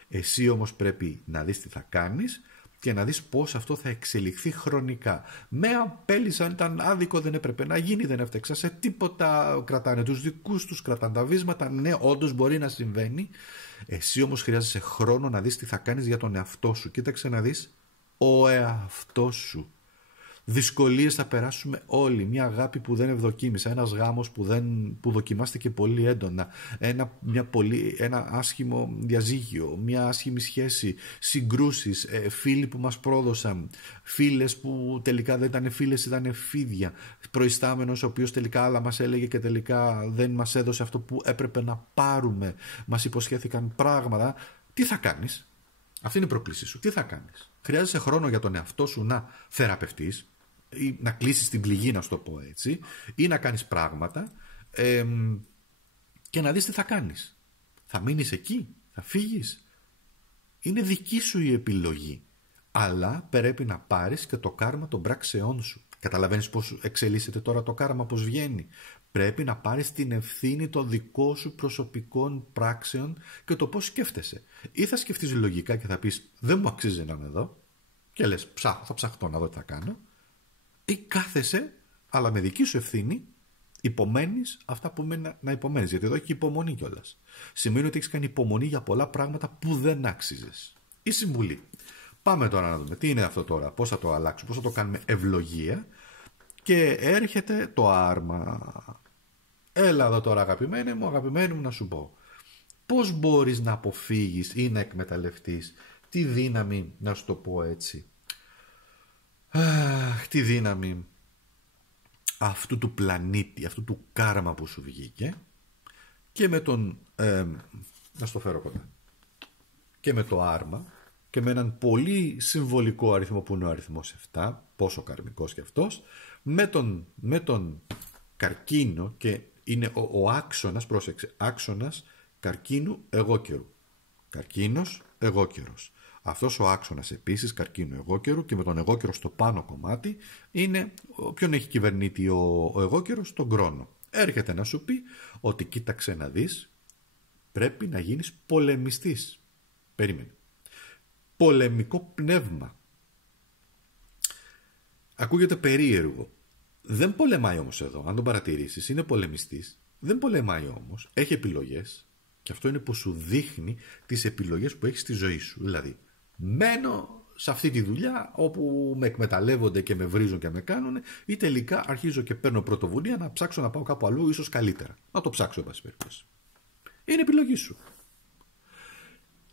Εσύ όμως πρέπει να δεις τι θα κάνεις και να δεις πώς αυτό θα εξελιχθεί χρονικά. Με απέλησαν, ήταν άδικο, δεν έπρεπε να γίνει, δεν έφταξα σε τίποτα, κρατάνε τους δικούς τους, κρατάνε τα βίσματα. Ναι, όντως μπορεί να συμβαίνει. Εσύ όμως χρειάζεσαι χρόνο να δεις τι θα κάνεις για τον εαυτό σου. Κοίταξε να δεις ο εαυτός σου. Δυσκολίες θα περάσουμε όλοι. Μια αγάπη που δεν ευδοκίμησα, ένας γάμος που δοκιμάστηκε πολύ έντονα, ένα άσχημο διαζύγιο, μια άσχημη σχέση, συγκρούσεις, φίλοι που μας πρόδωσαν, φίλες που τελικά δεν ήταν φίλες, ήταν φίδια, προϊστάμενος ο οποίος τελικά άλλα μας έλεγε και τελικά δεν μας έδωσε αυτό που έπρεπε να πάρουμε, μας υποσχέθηκαν πράγματα. Τι θα κάνεις? Αυτή είναι η πρόκλησή σου. Τι θα κάνεις? Χρειάζεσαι χρόνο για τον εαυτό σου να θεραπευτείς ή να κλείσεις την πληγή, να σου το πω έτσι, ή να κάνεις πράγματα και να δεις τι θα κάνεις. Θα μείνεις εκεί? Θα φύγεις? Είναι δική σου η επιλογή. Αλλά πρέπει να πάρεις και το κάρμα των πράξεών σου. Καταλαβαίνεις πώς εξελίσσεται τώρα το κάρμα, πώς βγαίνει? Πρέπει να πάρεις την ευθύνη των δικών σου προσωπικών πράξεων και το πώς σκέφτεσαι. Ή θα σκεφτείς λογικά και θα πεις δεν μου αξίζει να είμαι εδώ και λες θα ψαχτώ να δω τι θα κάνω, ή κάθεσαι αλλά με δική σου ευθύνη υπομένεις αυτά που μένει να υπομένεις, γιατί εδώ έχει υπομονή κιόλας. Σημαίνει ότι έχεις κάνει υπομονή για πολλά πράγματα που δεν άξιζες. Η συμβουλή. Πάμε τώρα να δούμε τι είναι αυτό τώρα, πώς θα το αλλάξουμε, πώς θα το κάνουμε ευλογία. Και έρχεται το άρμα. Έλα εδώ τώρα αγαπημένη μου να σου πω. Πώς μπορείς να αποφύγεις ή να εκμεταλλευτείς τη δύναμη, να σου το πω έτσι, τη δύναμη αυτού του πλανήτη, αυτού του κάρμα που σου βγήκε, και με τον να στο φέρω κοντά, και με το άρμα και με έναν πολύ συμβολικό αριθμό που είναι ο αριθμός 7, πόσο καρμικός και αυτός, με τον καρκίνο, και είναι ο άξονας, πρόσεξε, άξονας καρκίνου εγώκερου. Καρκίνος εγώκερος. Αυτός ο άξονας επίσης καρκίνου εγώκερου, και με τον εγώκερο στο πάνω κομμάτι είναι, ποιον έχει κυβερνήτη ο εγώκερος? Τον Κρόνο. Έρχεται να σου πει ότι κοίταξε να δεις, πρέπει να γίνεις πολεμιστής. Περίμενε. Πολεμικό πνεύμα. Ακούγεται περίεργο. Δεν πολεμάει όμως εδώ, αν τον παρατηρήσεις, είναι πολεμιστής. Δεν πολεμάει όμως, έχει επιλογές, και αυτό είναι που σου δείχνει τις επιλογές που έχεις στη ζωή σου. Δηλαδή, μένω σε αυτή τη δουλειά όπου με εκμεταλλεύονται και με βρίζουν και με κάνουν, ή τελικά αρχίζω και παίρνω πρωτοβουλία να ψάξω να πάω κάπου αλλού, ίσως καλύτερα. Να το ψάξω, εν πάση περιπτώσει. Είναι επιλογή σου.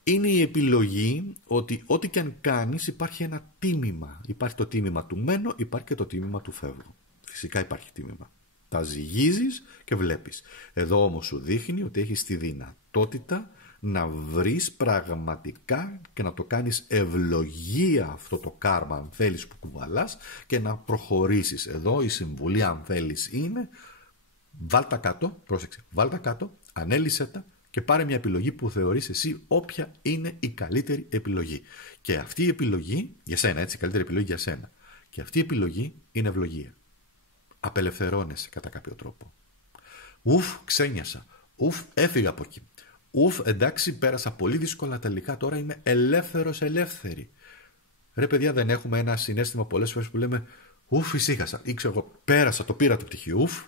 είναι η επιλογή ότι ό,τι και αν κάνεις υπάρχει ένα τίμημα. Υπάρχει το τίμημα του μένω, υπάρχει και το τίμημα του φεύγω. Φυσικά υπάρχει τίμημα. Τα ζυγίζεις και βλέπεις. Εδώ όμως σου δείχνει ότι έχεις τη δυνατότητα να βρεις πραγματικά και να το κάνεις ευλογία αυτό το κάρμα, αν θέλεις, που κουβαλάς, και να προχωρήσεις. Εδώ η συμβουλή, αν θέλεις, είναι βάλτα κάτω, πρόσεξε, βάλτα κάτω, ανέλυσέ τα και πάρε μια επιλογή που θεωρείς εσύ όποια είναι η καλύτερη επιλογή. Και αυτή η επιλογή, για σένα έτσι, η καλύτερη επιλογή για σένα. Και αυτή η επιλογή είναι ευλογία. Απελευθερώνεσαι κατά κάποιο τρόπο. Ουφ, ξένιασα. Ουφ, έφυγα από εκεί. Ουφ, εντάξει, πέρασα πολύ δύσκολα τελικά, τώρα είμαι ελεύθερος, ελεύθερη. Ρε παιδιά, δεν έχουμε ένα συναίσθημα πολλές φορές που λέμε ουφ, ησύχασα, ή ξέρω εγώ, πέρασα, το πήρα το πτυχίο, ουφ.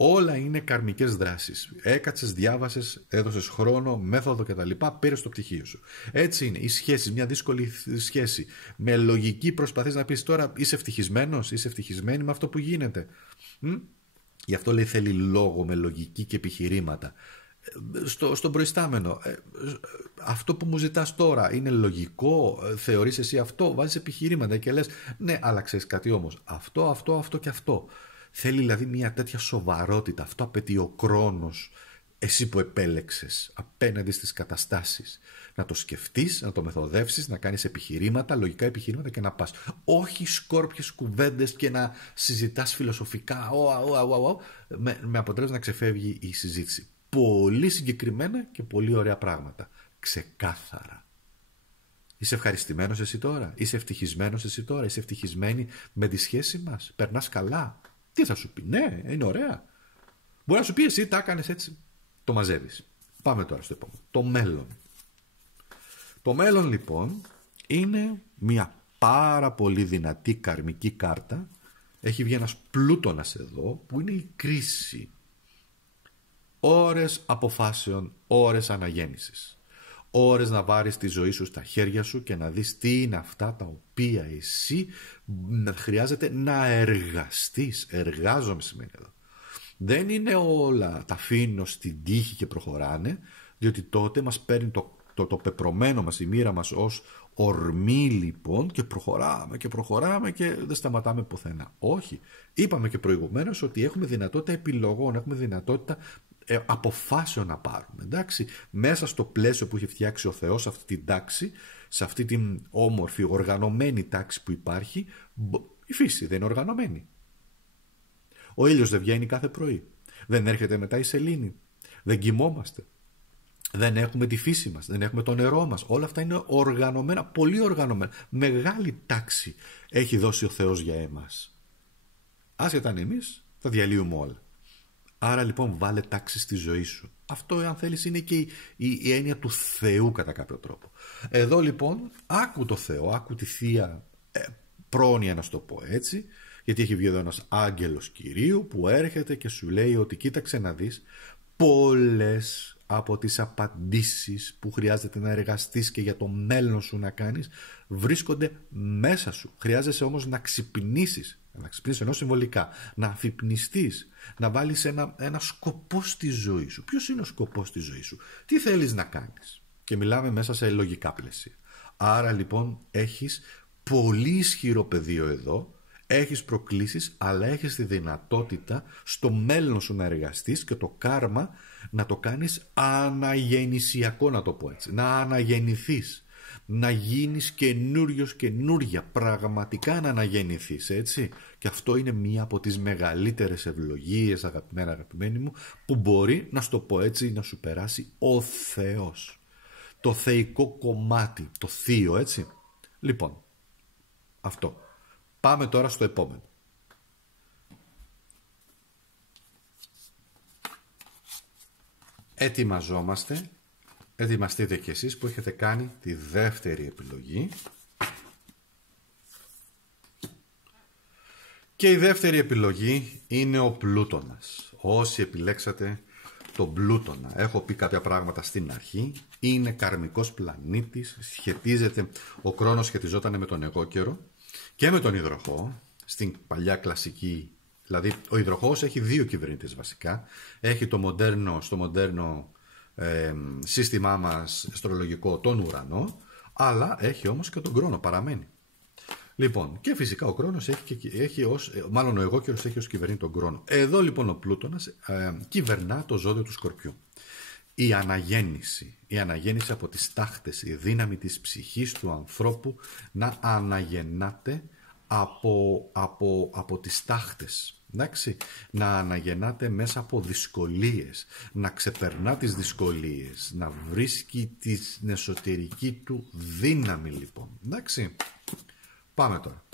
Όλα είναι καρμικές δράσεις. Έκατσες, διάβασες, έδωσες χρόνο, μέθοδο κτλ. Πήρες το πτυχίο σου. Έτσι είναι. Οι σχέσεις, μια δύσκολη σχέση. Με λογική προσπαθείς να πεις τώρα είσαι ευτυχισμένος, είσαι ευτυχισμένη με αυτό που γίνεται. Γι' αυτό λέει θέλει λόγο με λογική και επιχειρήματα. Στον προϊστάμενο, αυτό που μου ζητάς τώρα είναι λογικό, θεωρείς εσύ αυτό, βάζεις επιχειρήματα και λες ναι, αλλά ξέρεις κάτι όμως, αυτό και αυτό. Θέλει δηλαδή μια τέτοια σοβαρότητα, αυτό απαιτεί ο χρόνος, εσύ που επέλεξες απέναντι στις καταστάσεις. Να το σκεφτείς, να το μεθοδεύσεις, να κάνεις επιχειρήματα, λογικά επιχειρήματα και να πας. Όχι σκόρπιες κουβέντες και να συζητάς φιλοσοφικά, με αποτέλεσμα να ξεφεύγει η συζήτηση. Πολύ συγκεκριμένα και πολύ ωραία πράγματα. Ξεκάθαρα. Είσαι ευχαριστημένος εσύ τώρα? Είσαι ευτυχισμένος εσύ τώρα? Είσαι ευτυχισμένη με τη σχέση μας? Περνάς καλά? Τι θα σου πει? Ναι, είναι ωραία. Μπορεί να σου πει εσύ τα έκανες έτσι. Το μαζεύεις. Πάμε τώρα στο επόμενο. Το μέλλον. Το μέλλον λοιπόν είναι μια πάρα πολύ δυνατή καρμική κάρτα. Έχει βγει ένας Πλούτονας εδώ που είναι η κρίση. Ώρες αποφάσεων, ώρες αναγέννησης. Ώρες να πάρεις τη ζωή σου στα χέρια σου και να δεις τι είναι αυτά τα οποία εσύ χρειάζεται να εργαστείς. Εργάζομαι σημαίνει εδώ. Δεν είναι όλα τα αφήνω στην τύχη και προχωράνε, διότι τότε μας παίρνει το πεπρωμένο μας, η μοίρα μας ως ορμή λοιπόν και προχωράμε και δεν σταματάμε πουθενά. Όχι. Είπαμε και προηγουμένως ότι έχουμε δυνατότητα επιλογών, έχουμε δυνατότητα αποφάσεων να πάρουμε. Εντάξει, μέσα στο πλαίσιο που έχει φτιάξει ο Θεός, σε αυτή την τάξη, σε αυτή την όμορφη οργανωμένη τάξη που υπάρχει, η φύση δεν είναι οργανωμένη. Ο ήλιος δεν βγαίνει κάθε πρωί. Δεν έρχεται μετά η σελήνη. Δεν κοιμόμαστε. Δεν έχουμε τη φύση μας. Δεν έχουμε το νερό μας. Όλα αυτά είναι οργανωμένα, πολύ οργανωμένα. Μεγάλη τάξη έχει δώσει ο Θεός για εμάς. Άσχετα αν εμείς τα διαλύουμε όλα. Άρα λοιπόν βάλε τάξη στη ζωή σου. Αυτό αν θέλεις είναι και η έννοια του Θεού κατά κάποιο τρόπο. Εδώ λοιπόν άκου το Θεό, άκου τη Θεία πρόνοια να σου το πω έτσι, γιατί έχει βγει εδώ ένας άγγελος Κυρίου που έρχεται και σου λέει ότι κοίταξε να δεις, πολλές από τις απαντήσεις που χρειάζεται να εργαστείς και για το μέλλον σου να κάνεις βρίσκονται μέσα σου. Χρειάζεσαι όμως να ξυπνήσεις, ενώ συμβολικά, να αφυπνιστείς, να βάλεις ένα σκοπό στη ζωή σου. Ποιος είναι ο σκοπός στη ζωή σου? Τι θέλεις να κάνεις? Και μιλάμε μέσα σε λογικά πλαίσια. Άρα λοιπόν έχεις πολύ ισχυρό πεδίο εδώ, έχεις προκλήσεις, αλλά έχεις τη δυνατότητα στο μέλλον σου να εργαστείς και το κάρμα να το κάνεις αναγεννησιακό, να το πω έτσι, να αναγεννηθείς, να γίνεις καινούριος, καινούρια, πραγματικά να αναγεννηθείς, έτσι. Και αυτό είναι μία από τις μεγαλύτερες ευλογίες, αγαπημένοι μου, που μπορεί, να σου το πω έτσι, να σου περάσει ο Θεός. Το θεϊκό κομμάτι, το θείο, έτσι. Λοιπόν, αυτό. Πάμε τώρα στο επόμενο. Ετοιμαζόμαστε. Ετοιμαστείτε κι εσείς που έχετε κάνει τη δεύτερη επιλογή. Και η δεύτερη επιλογή είναι ο Πλούτονας. Όσοι επιλέξατε τον Πλούτονα, έχω πει κάποια πράγματα στην αρχή, είναι καρμικός πλανήτης, σχετίζεται, ο Κρόνος σχετιζόταν με τον εγώ καιρο και με τον υδροχόο, στην παλιά κλασική, δηλαδή ο υδροχόος έχει δύο κυβερνήτες βασικά, έχει στο μοντέρνο σύστημά μας αστρολογικό τον ουρανό, αλλά έχει όμως και τον Κρόνο, παραμένει. Λοιπόν, και φυσικά ο Κρόνος μάλλον ο εγώκερος έχει ως κυβερνή τον Κρόνο. Εδώ λοιπόν ο Πλούτονας κυβερνά το ζώδιο του Σκορπιού. Η αναγέννηση από τις τάχτες, η δύναμη της ψυχής του ανθρώπου να αναγεννάται από τις τάχτες. Εντάξει, να αναγεννάται μέσα από δυσκολίες, να ξεπερνά τις δυσκολίες, να βρίσκει την εσωτερική του δύναμη λοιπόν. Εντάξει, πάμε τώρα.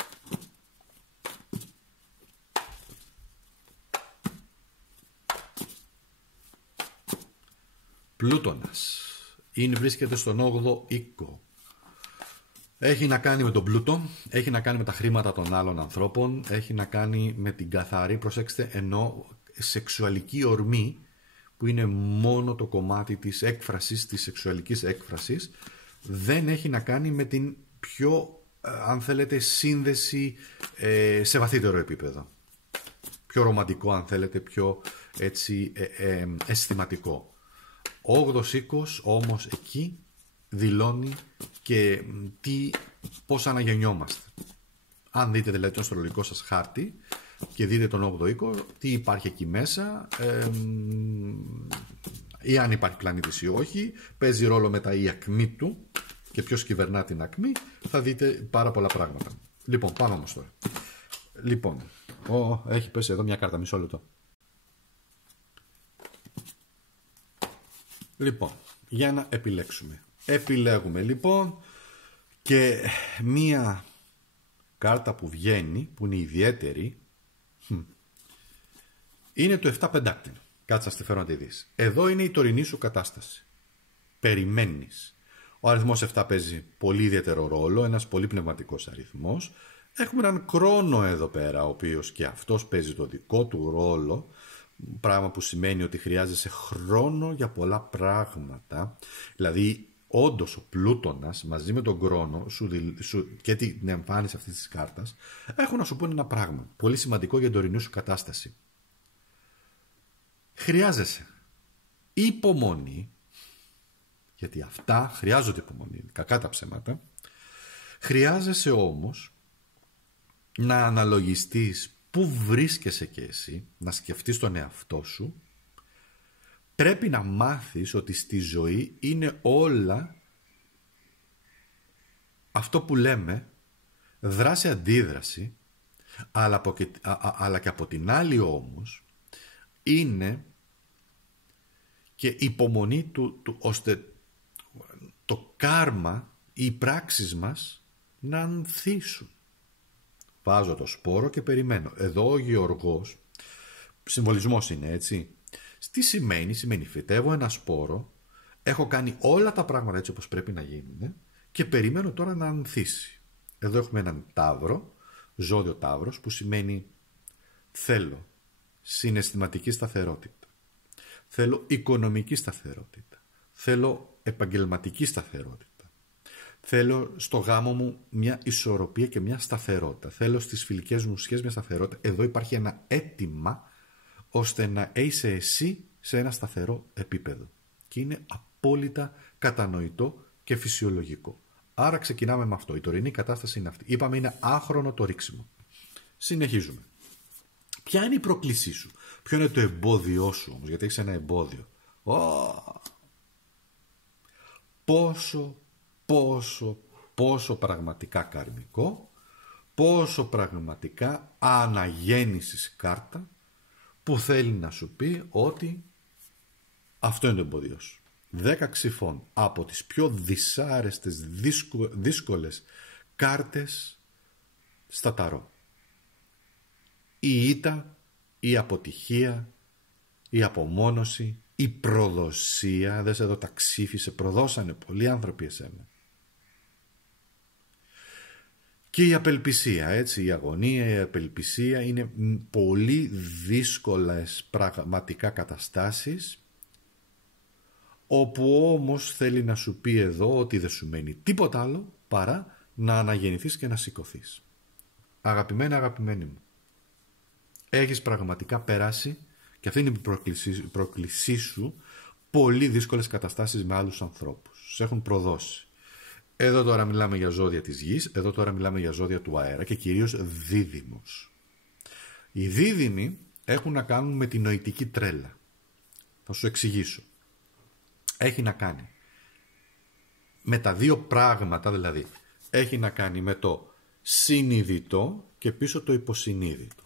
Πλούτονας βρίσκεται στον 8ο οίκο. Έχει να κάνει με τον πλούτο, έχει να κάνει με τα χρήματα των άλλων ανθρώπων, έχει να κάνει με την καθαρή, προσέξτε, ενώ σεξουαλική ορμή, που είναι μόνο το κομμάτι της έκφρασης, της σεξουαλικής έκφρασης, δεν έχει να κάνει με την πιο, αν θέλετε, σύνδεση σε βαθύτερο επίπεδο. Πιο ρομαντικό, αν θέλετε, πιο έτσι αισθηματικό. Ο 8ος οίκος όμως εκεί δηλώνει και πώς αναγεννιόμαστε. Αν δείτε δηλαδή τον αστρολογικό σας χάρτη και δείτε τον 8ο οίκο, τι υπάρχει εκεί μέσα, ή αν υπάρχει πλανήτης ή όχι, παίζει ρόλο μετά η ακμή του και ποιος κυβερνά την ακμή, θα δείτε πάρα πολλά πράγματα. Λοιπόν, πάμε όμως τώρα. Λοιπόν, έχει πέσει εδώ μια κάρτα, μισό λεπτό. Λοιπόν, για να επιλέξουμε. Επιλέγουμε λοιπόν και μία κάρτα που βγαίνει, που είναι ιδιαίτερη, είναι το 7 πεντάκτηνο. Κάτσε να στη φέρω να τη δεις. Εδώ είναι η τωρινή σου κατάσταση. Περιμένεις. Ο αριθμός 7 παίζει πολύ ιδιαίτερο ρόλο, ένας πολύ πνευματικός αριθμός. Έχουμε έναν Κρόνο εδώ πέρα, ο οποίος και αυτός παίζει το δικό του ρόλο, πράγμα που σημαίνει ότι χρειάζεσαι χρόνο για πολλά πράγματα. Δηλαδή, όντως ο Πλούτονας μαζί με τον Κρόνο και την εμφάνιση αυτής της κάρτας έχουν να σου πούνε ένα πράγμα πολύ σημαντικό για την τωρινή σου κατάσταση. Χρειάζεσαι υπομονή, γιατί αυτά χρειάζονται υπομονή, κακά τα ψέματα. Χρειάζεσαι όμως να αναλογιστείς πού βρίσκεσαι και εσύ, να σκεφτείς τον εαυτό σου. Πρέπει να μάθεις ότι στη ζωή είναι όλα αυτό που λέμε δράση-αντίδραση, αλλά και από την άλλη όμως είναι και υπομονή του ώστε το κάρμα, οι πράξεις μας να ανθίσουν. Βάζω το σπόρο και περιμένω. Εδώ ο Γεωργός, συμβολισμός είναι έτσι. Τι σημαίνει φυτεύω ένα σπόρο, έχω κάνει όλα τα πράγματα έτσι όπως πρέπει να γίνουν και περιμένω τώρα να ανθίσει. Εδώ έχουμε έναν ταύρο, ζώδιο ταύρος, που σημαίνει θέλω συναισθηματική σταθερότητα, θέλω οικονομική σταθερότητα, θέλω επαγγελματική σταθερότητα, θέλω στο γάμο μου μια ισορροπία και μια σταθερότητα, θέλω στις φιλικές μου σχέσεις μια σταθερότητα. Εδώ υπάρχει ένα αίτημα ώστε να είσαι εσύ σε ένα σταθερό επίπεδο. Και είναι απόλυτα κατανοητό και φυσιολογικό. Άρα ξεκινάμε με αυτό. Η τωρινή κατάσταση είναι αυτή. Είπαμε είναι άχρονο το ρίξιμο. Συνεχίζουμε. Ποια είναι η πρόκλησή σου? Ποιο είναι το εμπόδιό σου όμως? Γιατί έχεις ένα εμπόδιο. Πόσο πραγματικά καρμικό, πόσο πραγματικά αναγέννησης κάρτα, που θέλει να σου πει ότι αυτό είναι το εμπόδιο σου. 10 ξυφών από τις πιο δυσάρεστες, δύσκολες κάρτες στα ταρό. Η ήττα, η αποτυχία, η απομόνωση, η προδοσία. Δες εδώ τα ξύφη, σε προδώσανε πολλοί άνθρωποι εσένα. Και η απελπισία, έτσι, η αγωνία, η απελπισία είναι πολύ δύσκολες πραγματικά καταστάσεις, όπου όμως θέλει να σου πει εδώ ότι δεν σου μένει τίποτα άλλο παρά να αναγεννηθείς και να σηκωθείς. Αγαπημένη μου, έχεις πραγματικά περάσει, και αυτή είναι η πρόκλησή σου, πολύ δύσκολες καταστάσεις με άλλους ανθρώπους. Σε έχουν προδώσει. Εδώ τώρα μιλάμε για ζώδια της γης, εδώ τώρα μιλάμε για ζώδια του αέρα και κυρίως δίδυμους. Οι δίδυμοι έχουν να κάνουν με την νοητική τρέλα. Θα σου εξηγήσω. Έχει να κάνει με τα δύο πράγματα, δηλαδή έχει να κάνει με το συνειδητό και πίσω το υποσυνείδητο.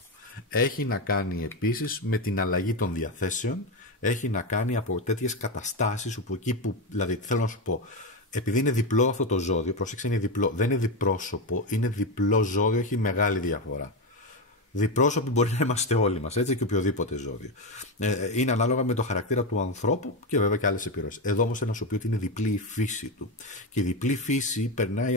Έχει να κάνει επίσης με την αλλαγή των διαθέσεων, έχει να κάνει από τέτοιες καταστάσεις όπου εκεί που, δηλαδή θέλω να σου πω, επειδή είναι διπλό αυτό το ζώδιο, πρόσεξε, είναι διπλό, δεν είναι διπρόσωπο, είναι διπλό ζώδιο, έχει μεγάλη διαφορά. Διπρόσωποι μπορεί να είμαστε όλοι μας, έτσι, και οποιοδήποτε ζώδιο. Είναι ανάλογα με το χαρακτήρα του ανθρώπου και βέβαια και άλλες επιρροές. Εδώ όμως θέλω να σου πει ότι είναι διπλή η φύση του. Και η διπλή φύση περνάει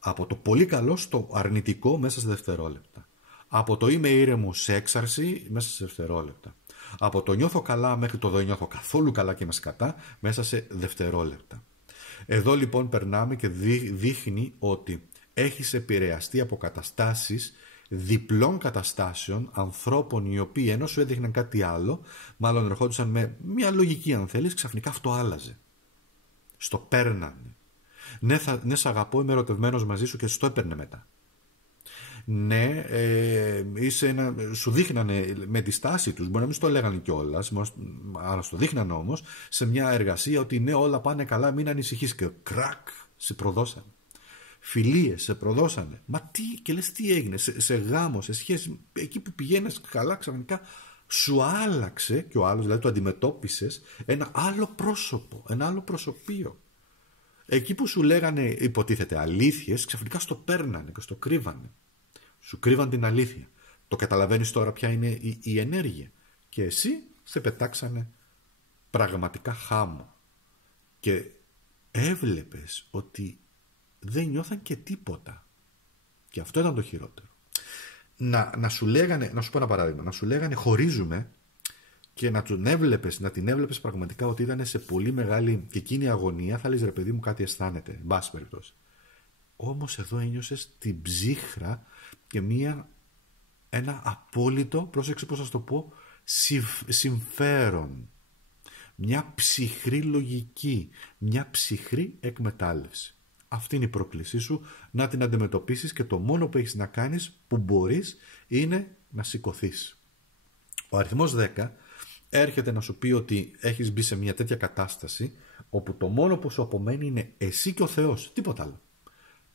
από το πολύ καλό στο αρνητικό μέσα σε δευτερόλεπτα. Από το είμαι ήρεμο σε έξαρση μέσα σε δευτερόλεπτα. Από το νιώθω καλά μέχρι το δεν νιώθω καθόλου καλά και είμαι σκατά μέσα σε δευτερόλεπτα. Εδώ λοιπόν περνάμε και δείχνει ότι έχεις επηρεαστεί από καταστάσεις διπλών καταστάσεων ανθρώπων οι οποίοι ενώ σου έδειχναν κάτι άλλο, μάλλον ερχόντουσαν με μια λογική αν θέλεις, ξαφνικά αυτό άλλαζε. Στο παίρνανε. Ναι, σ' αγαπώ, είμαι ερωτευμένος μαζί σου και στο έπαιρνε μετά. Ναι, σου δείχνανε με τη στάση τους, μπορεί να μην στο λέγανε κιόλας, αλλά στο δείχνανε όμως σε μια εργασία ότι ναι, όλα πάνε καλά, μην ανησυχείς, και κρακ, σε προδώσανε. Φιλίες, σε προδώσανε. Μα τι, και λες τι έγινε, σε γάμο, σε σχέση, εκεί που πηγαίνεις καλά, ξαφνικά σου άλλαξε και ο άλλος, δηλαδή το αντιμετώπισες ένα άλλο πρόσωπο, ένα άλλο προσωπείο. Εκεί που σου λέγανε υποτίθεται αλήθειες, ξαφνικά στο παίρνανε και στο κρύβανε. Σου κρύβαν την αλήθεια. Το καταλαβαίνεις τώρα ποια είναι η ενέργεια. Και εσύ σε πετάξανε πραγματικά χάμω. Και έβλεπες ότι δεν νιώθαν και τίποτα. Και αυτό ήταν το χειρότερο. Να σου λέγανε, να σου πω ένα παράδειγμα, να σου λέγανε χωρίζουμε και να την έβλεπες πραγματικά ότι ήταν σε πολύ μεγάλη και εκείνη η αγωνία, θα λες ρε παιδί μου κάτι αισθάνεται, εν πάση περιπτώσει. Όμως εδώ ένιωσες την ψύχρα και ένα απόλυτο, πρόσεξε πώς θα το πω, συμφέρον. Μια ψυχρή λογική, μια ψυχρή εκμετάλλευση. Αυτή είναι η πρόκλησή σου, να την αντιμετωπίσεις και το μόνο που έχεις να κάνεις που μπορείς είναι να σηκωθείς. Ο αριθμός 10 έρχεται να σου πει ότι έχεις μπει σε μια τέτοια κατάσταση όπου το μόνο που σου απομένει είναι εσύ και ο Θεός, τίποτα άλλο.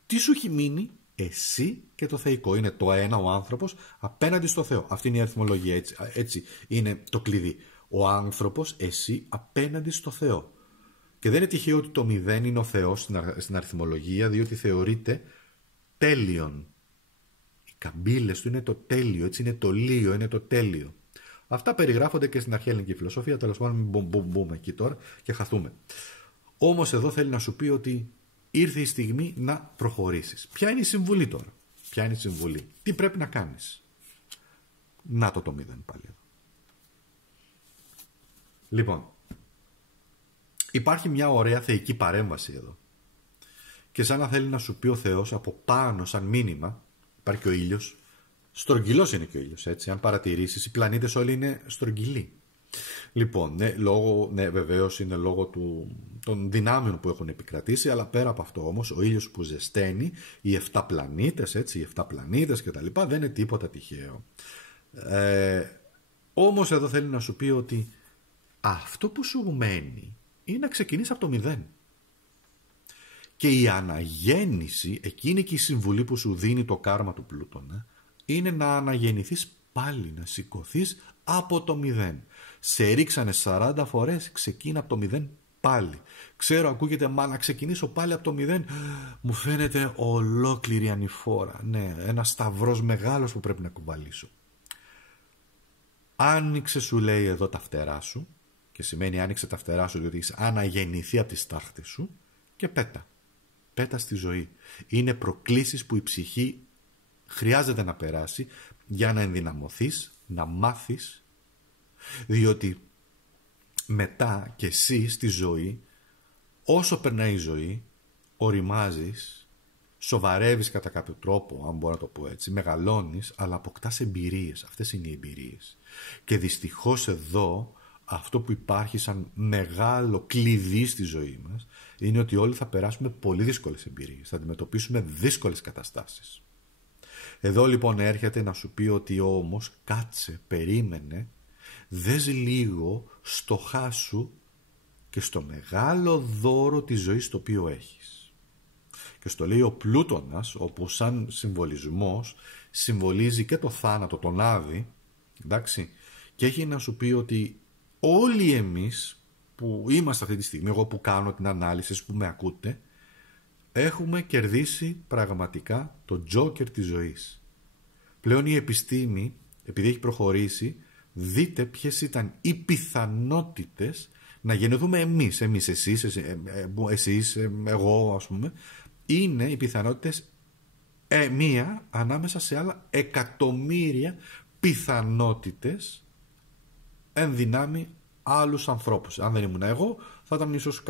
Τι σου έχει μείνει? Εσύ και το θεϊκό. Είναι το ένα ο άνθρωπος απέναντι στο Θεό. Αυτή είναι η αριθμολογία, έτσι είναι το κλειδί. Ο άνθρωπος, εσύ απέναντι στο Θεό. Και δεν είναι τυχαίο ότι το 0 είναι ο Θεός στην αριθμολογία, διότι θεωρείται τέλειον. Οι καμπύλες του είναι το τέλειο, έτσι είναι το λίο, είναι το τέλειο. Αυτά περιγράφονται και στην αρχαία ελληνική φιλοσοφία, τέλος πάντων μην μπούμε εκεί τώρα και χαθούμε. Όμως εδώ θέλει να σου πει ότι ήρθε η στιγμή να προχωρήσεις. Ποια είναι η συμβουλή τώρα? Ποια είναι η συμβουλή? Τι πρέπει να κάνεις? Να το 0 πάλι εδώ. Λοιπόν, υπάρχει μια ωραία θεϊκή παρέμβαση εδώ. Και σαν να θέλει να σου πει ο Θεός από πάνω σαν μήνυμα, υπάρχει και ο ήλιος. Στρογγυλός είναι και ο ήλιος, έτσι. Αν παρατηρήσεις, οι πλανήτες όλοι είναι στρογγυλοί. Λοιπόν, ναι, βεβαίως είναι λόγω των δυνάμεων που έχουν επικρατήσει, αλλά πέρα από αυτό όμως, ο ήλιος που ζεσταίνει, οι 7 πλανήτες, έτσι, οι 7 πλανήτες κτλ. Δεν είναι τίποτα τυχαίο. Όμως εδώ θέλει να σου πει ότι αυτό που σου μένει είναι να ξεκινήσει από το 0. Και η αναγέννηση, εκείνη και η συμβουλή που σου δίνει το κάρμα του Πλούτονα, είναι να αναγεννηθείς πάλι, να σηκωθείς από το 0. Σε ρίξανε 40 φορές, ξεκίνα από το 0 πάλι. Ξέρω, ακούγεται, μα να ξεκινήσω πάλι από το 0, μου φαίνεται ολόκληρη ανηφόρα. Ναι, ένα σταυρός μεγάλος που πρέπει να κουβαλήσω. Άνοιξε, σου λέει εδώ, τα φτερά σου, και σημαίνει άνοιξε τα φτερά σου διότι έχεις αναγεννηθεί από τις τάχτες σου, και πέτα. Πέτα στη ζωή. Είναι προκλήσεις που η ψυχή χρειάζεται να περάσει για να ενδυναμωθείς, να μάθεις, διότι μετά και εσύ στη ζωή, όσο περνάει η ζωή, οριμάζεις, σοβαρεύεις κατά κάποιο τρόπο, αν μπορώ να το πω έτσι, μεγαλώνεις, αλλά αποκτάς εμπειρίες. Αυτές είναι οι εμπειρίες. Και δυστυχώς εδώ αυτό που υπάρχει σαν μεγάλο κλειδί στη ζωή μας είναι ότι όλοι θα περάσουμε πολύ δύσκολες εμπειρίες, θα αντιμετωπίσουμε δύσκολες καταστάσεις. Εδώ λοιπόν έρχεται να σου πει ότι όμως κάτσε, περίμενε, δες λίγο στο χάσου και στο μεγάλο δώρο της ζωής το οποίο έχεις. Και στο λέει ο Πλούτονας, όπου σαν συμβολισμός συμβολίζει και το θάνατο, τον Άδη, εντάξει, και έχει να σου πει ότι όλοι εμείς που είμαστε αυτή τη στιγμή, εγώ που κάνω την ανάλυση, που με ακούτε, έχουμε κερδίσει πραγματικά το τζόκερ της ζωής. Πλέον η επιστήμη, επειδή έχει προχωρήσει, δείτε ποιες ήταν οι πιθανότητες να γεννηθούμε εμείς, εσείς, εγώ ας πούμε, είναι οι πιθανότητες μία ανάμεσα σε άλλα εκατομμύρια πιθανότητες εν δυνάμει άλλους ανθρώπους. Αν δεν ήμουν εγώ, θα ήταν ίσως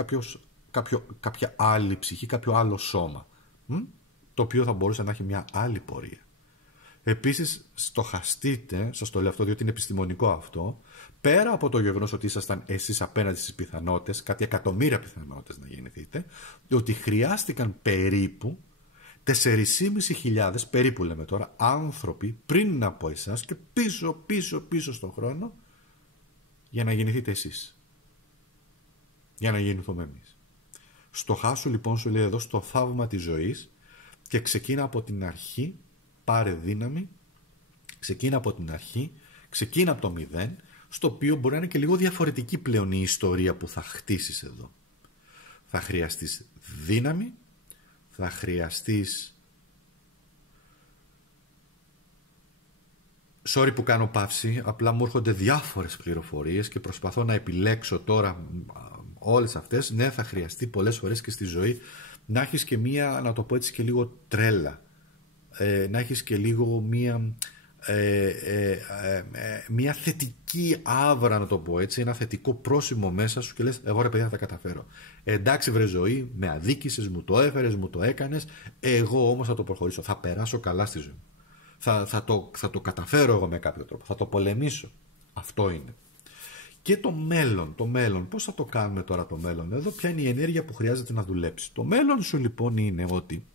κάποια άλλη ψυχή, κάποιο άλλο σώμα, το οποίο θα μπορούσε να έχει μια άλλη πορεία. Επίσης, στοχαστείτε, σας το λέω αυτό διότι είναι επιστημονικό αυτό, πέρα από το γεγονός ότι ήσασταν εσείς απέναντι στις πιθανότητες, κάτι εκατομμύρια πιθανότητες να γεννηθείτε, ότι χρειάστηκαν περίπου 4.500 περίπου λέμε τώρα, άνθρωποι πριν από εσάς και πίσω στον χρόνο για να γεννηθείτε εσείς. Για να γεννηθούμε εμείς. Στο χάσου λοιπόν σου λέει εδώ στο θαύμα της ζωής και ξεκίνα από την αρχή, πάρε δύναμη, ξεκίνα από την αρχή, ξεκίνα από το μηδέν, στο οποίο μπορεί να είναι και λίγο διαφορετική πλέον η ιστορία που θα χτίσεις εδώ. Θα χρειαστείς δύναμη, θα χρειαστείς... Sorry που κάνω παύση, απλά μου έρχονται διάφορες πληροφορίες και προσπαθώ να επιλέξω τώρα όλες αυτές. Ναι, θα χρειαστεί πολλές φορές και στη ζωή να έχεις και μία, να το πω έτσι και λίγο τρέλα, να έχεις και λίγο μία θετική άβρα, να το πω έτσι, ένα θετικό πρόσημο μέσα σου και λες εγώ ρε παιδιά θα τα καταφέρω. Εντάξει βρε ζωή, με αδίκησες, μου το έφερες, μου το έκανες, εγώ όμως θα το προχωρήσω, θα περάσω καλά στη ζωή μου. Θα το καταφέρω εγώ με κάποιο τρόπο, θα το πολεμήσω. Αυτό είναι. Και το μέλλον, πώς θα το κάνουμε τώρα το μέλλον? Εδώ ποια είναι η ενέργεια που χρειάζεται να δουλέψει? Το μέλλον σου λοιπόν είναι ότι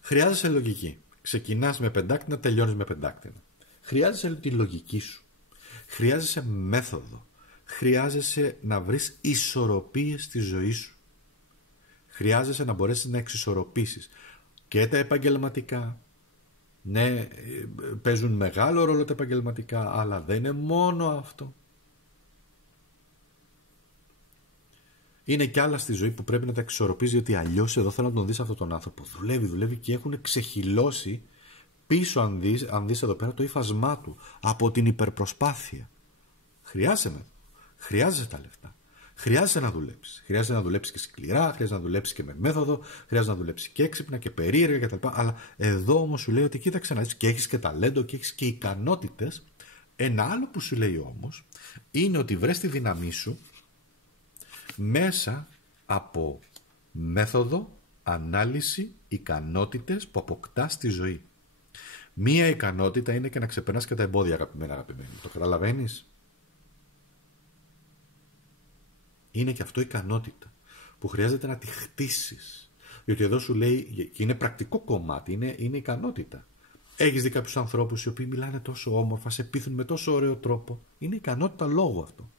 χρειάζεσαι λογική. Ξεκινάς με πεντάκτηνα, τελειώνεις με πεντάκτηνα. Χρειάζεσαι τη λογική σου. Χρειάζεσαι μέθοδο. Χρειάζεσαι να βρεις ισορροπίες στη ζωή σου. Χρειάζεσαι να μπορέσεις να εξισορροπήσεις και τα επαγγελματικά. Ναι, παίζουν μεγάλο ρόλο τα επαγγελματικά, αλλά δεν είναι μόνο αυτό. Είναι κι άλλα στη ζωή που πρέπει να τα εξισορροπείς, διότι αλλιώς εδώ θέλω να τον δεις αυτόν τον άνθρωπο. Δουλεύει και έχουν ξεχυλώσει πίσω, αν δεις εδώ πέρα, το ύφασμά του από την υπερπροσπάθεια. Χρειάζεσαι τα λεφτά. Χρειάζεται να δουλέψεις. Χρειάζεται να δουλέψεις και σκληρά, χρειάζεται να δουλέψεις και με μέθοδο, χρειάζεται να δουλέψεις και έξυπνα και περίεργα κτλ. Αλλά εδώ όμως σου λέει ότι κοίταξε να δεις και έχεις και ταλέντο και έχεις και ικανότητες. Ένα άλλο που σου λέει όμως είναι ότι βρες τη δύναμή σου μέσα από μέθοδο, ανάλυση, ικανότητες που αποκτάς στη ζωή. Μία ικανότητα είναι και να ξεπερνάς και τα εμπόδια, αγαπημένοι. Το καταλαβαίνεις? Είναι και αυτό ικανότητα που χρειάζεται να τη χτίσεις. Διότι εδώ σου λέει, και είναι πρακτικό κομμάτι, είναι ικανότητα. Έχεις δει κάποιους ανθρώπους οι οποίοι μιλάνε τόσο όμορφα, σε πείθουν με τόσο ωραίο τρόπο. Είναι ικανότητα λόγου αυτό.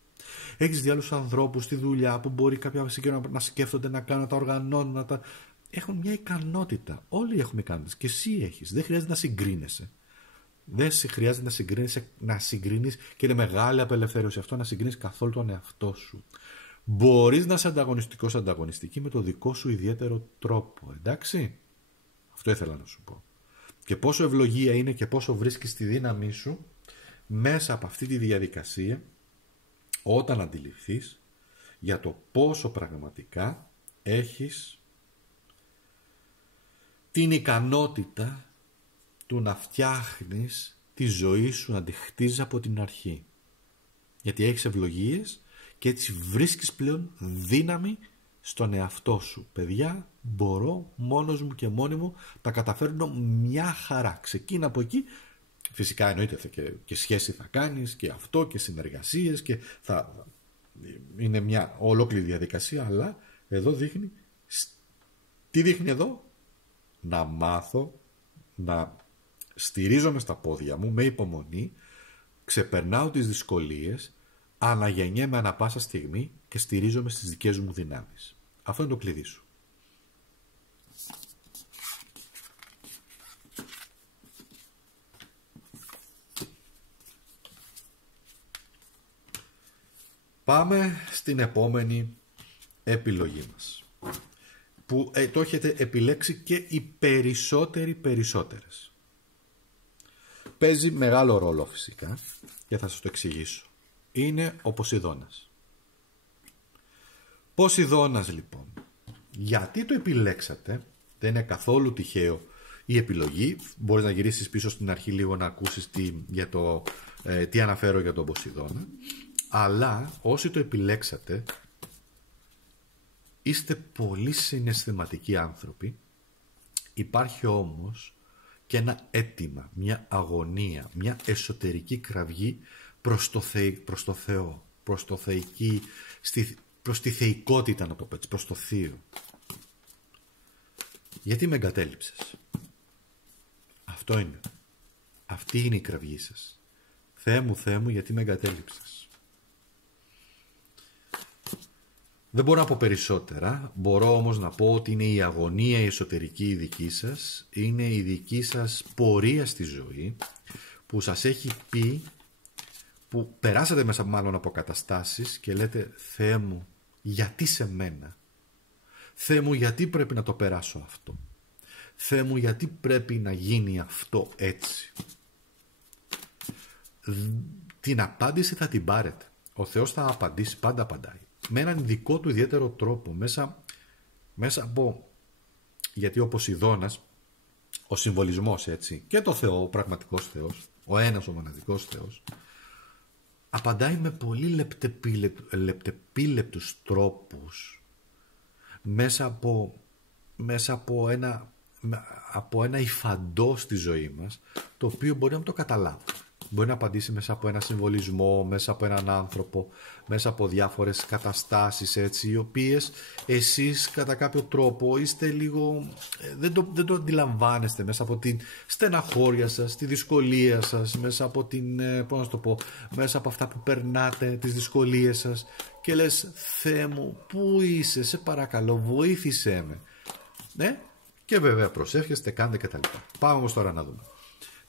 Έχεις δει άλλους ανθρώπους στη δουλειά που μπορεί κάποια στιγμή να σκέφτονται, να κάνουν, να τα οργανώνουν, να τα... Έχουν μια ικανότητα. Όλοι έχουμε ικανότητες. Και εσύ έχεις. Δεν χρειάζεται να συγκρίνεσαι. Δεν χρειάζεται να συγκρίνεις και είναι μεγάλη απελευθέρωση αυτό, να συγκρίνεις καθόλου τον εαυτό σου. Μπορείς να είσαι ανταγωνιστικός, ανταγωνιστική με το δικό σου ιδιαίτερο τρόπο. Εντάξει. Αυτό ήθελα να σου πω. Και πόσο ευλογία είναι και πόσο βρίσκεις τη δύναμή σου μέσα από αυτή τη διαδικασία, όταν αντιληφθείς για το πόσο πραγματικά έχεις την ικανότητα του να φτιάχνεις τη ζωή σου, να τη χτίζεις από την αρχή. Γιατί έχεις ευλογίες και έτσι βρίσκεις πλέον δύναμη στον εαυτό σου. Παιδιά, μπορώ μόνος μου και μόνη μου, τα καταφέρνω μια χαρά. Ξεκίνα από εκεί, Φυσικά εννοείται και σχέση θα κάνεις και αυτό και συνεργασίες και είναι μια ολόκληρη διαδικασία, αλλά εδώ δείχνει, τι δείχνει εδώ? Να μάθω να στηρίζομαι στα πόδια μου με υπομονή, ξεπερνάω τις δυσκολίες, αναγεννιέμαι ανά πάσα στιγμή και στηρίζομαι στις δικές μου δυνάμεις. Αυτό είναι το κλειδί σου. Πάμε στην επόμενη επιλογή μας, που το έχετε επιλέξει και οι περισσότερες. Παίζει μεγάλο ρόλο φυσικά και θα σας το εξηγήσω. Είναι ο Ποσειδώνας. Ποσειδώνας λοιπόν. Γιατί το επιλέξατε? Δεν είναι καθόλου τυχαίο η επιλογή. Μπορείς να γυρίσεις πίσω στην αρχή λίγο να ακούσεις τι αναφέρω για τον Ποσειδώνα. Αλλά όσοι το επιλέξατε, είστε πολύ συναισθηματικοί άνθρωποι. Υπάρχει όμως και ένα αίτημα, μια αγωνία, μια εσωτερική κραυγή προς το Θεό, προς τη θεϊκότητα, να το πω έτσι, προς το Θείο. Γιατί με εγκατέλειψες? Αυτό είναι. Αυτή είναι η κραυγή σας. Θεέ μου, γιατί με εγκατέλειψες? Δεν μπορώ να πω περισσότερα, μπορώ όμως να πω ότι είναι η αγωνία η εσωτερική η δική σας, είναι η δική σας πορεία στη ζωή που σας έχει πει, που περάσατε μέσα μάλλον από καταστάσεις και λέτε Θεέ μου, γιατί σε μένα? Θεέ μου, γιατί πρέπει να το περάσω αυτό? Θεέ μου, γιατί πρέπει να γίνει αυτό έτσι? Την απάντηση θα την πάρετε. Ο Θεός θα απαντήσει, πάντα απαντάει. Με έναν δικό του ιδιαίτερο τρόπο, μέσα από, γιατί ο Ποσειδώνας, ο συμβολισμός έτσι, και το Θεό, ο πραγματικός Θεός, ο ένας ο μοναδικός Θεός, απαντάει με πολύ λεπτεπίλεπτους τρόπους, μέσα από ένα υφαντό στη ζωή μας, το οποίο μπορεί να το καταλάβουμε. Μπορεί να απαντήσει μέσα από ένα συμβολισμό, μέσα από έναν άνθρωπο, μέσα από διάφορες καταστάσεις έτσι, οι οποίες εσείς κατά κάποιο τρόπο είστε λίγο, δεν το αντιλαμβάνεστε, μέσα από την στεναχώρια σας, τη δυσκολία σας, μέσα από την, πώς να το πω, μέσα από αυτά που περνάτε, τις δυσκολίες σας και λες Θεέ μου, πού είσαι, σε παρακαλώ, βοήθησέ με. Ναι, και βέβαια προσεύχεστε, κάντε κτλ. Πάμε όμως τώρα να δούμε.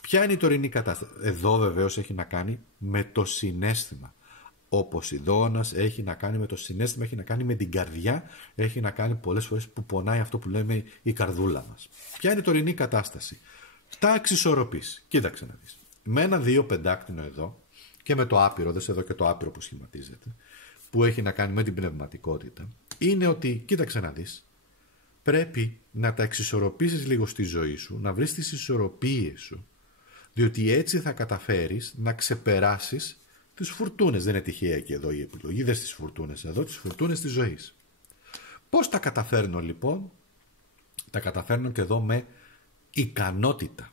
Ποια είναι η τωρινή κατάσταση? Εδώ βεβαίως έχει να κάνει με το συναίσθημα. Ο Ποσειδώνας έχει να κάνει με το συναίσθημα, έχει να κάνει με την καρδιά, έχει να κάνει πολλές φορές που πονάει αυτό που λέμε η καρδούλα μας. Ποια είναι η τωρινή κατάσταση? Τα εξισορροπείς. Κοίταξε να δεις. Με ένα 2 πεντάκτηνο εδώ και με το άπειρο, δες εδώ και το άπειρο που σχηματίζεται, που έχει να κάνει με την πνευματικότητα, είναι ότι, κοίταξε να δεις, πρέπει να τα εξισορροπήσεις λίγο στη ζωή σου, να βρεις τις ισορροπίες σου, διότι έτσι θα καταφέρεις να ξεπεράσεις τις φουρτούνες. Δεν είναι τυχαία και εδώ η επιλογή, δες τις φουρτούνες εδώ, τις φουρτούνες της ζωής. Πώς τα καταφέρνω λοιπόν? Τα καταφέρνω και εδώ με ικανότητα.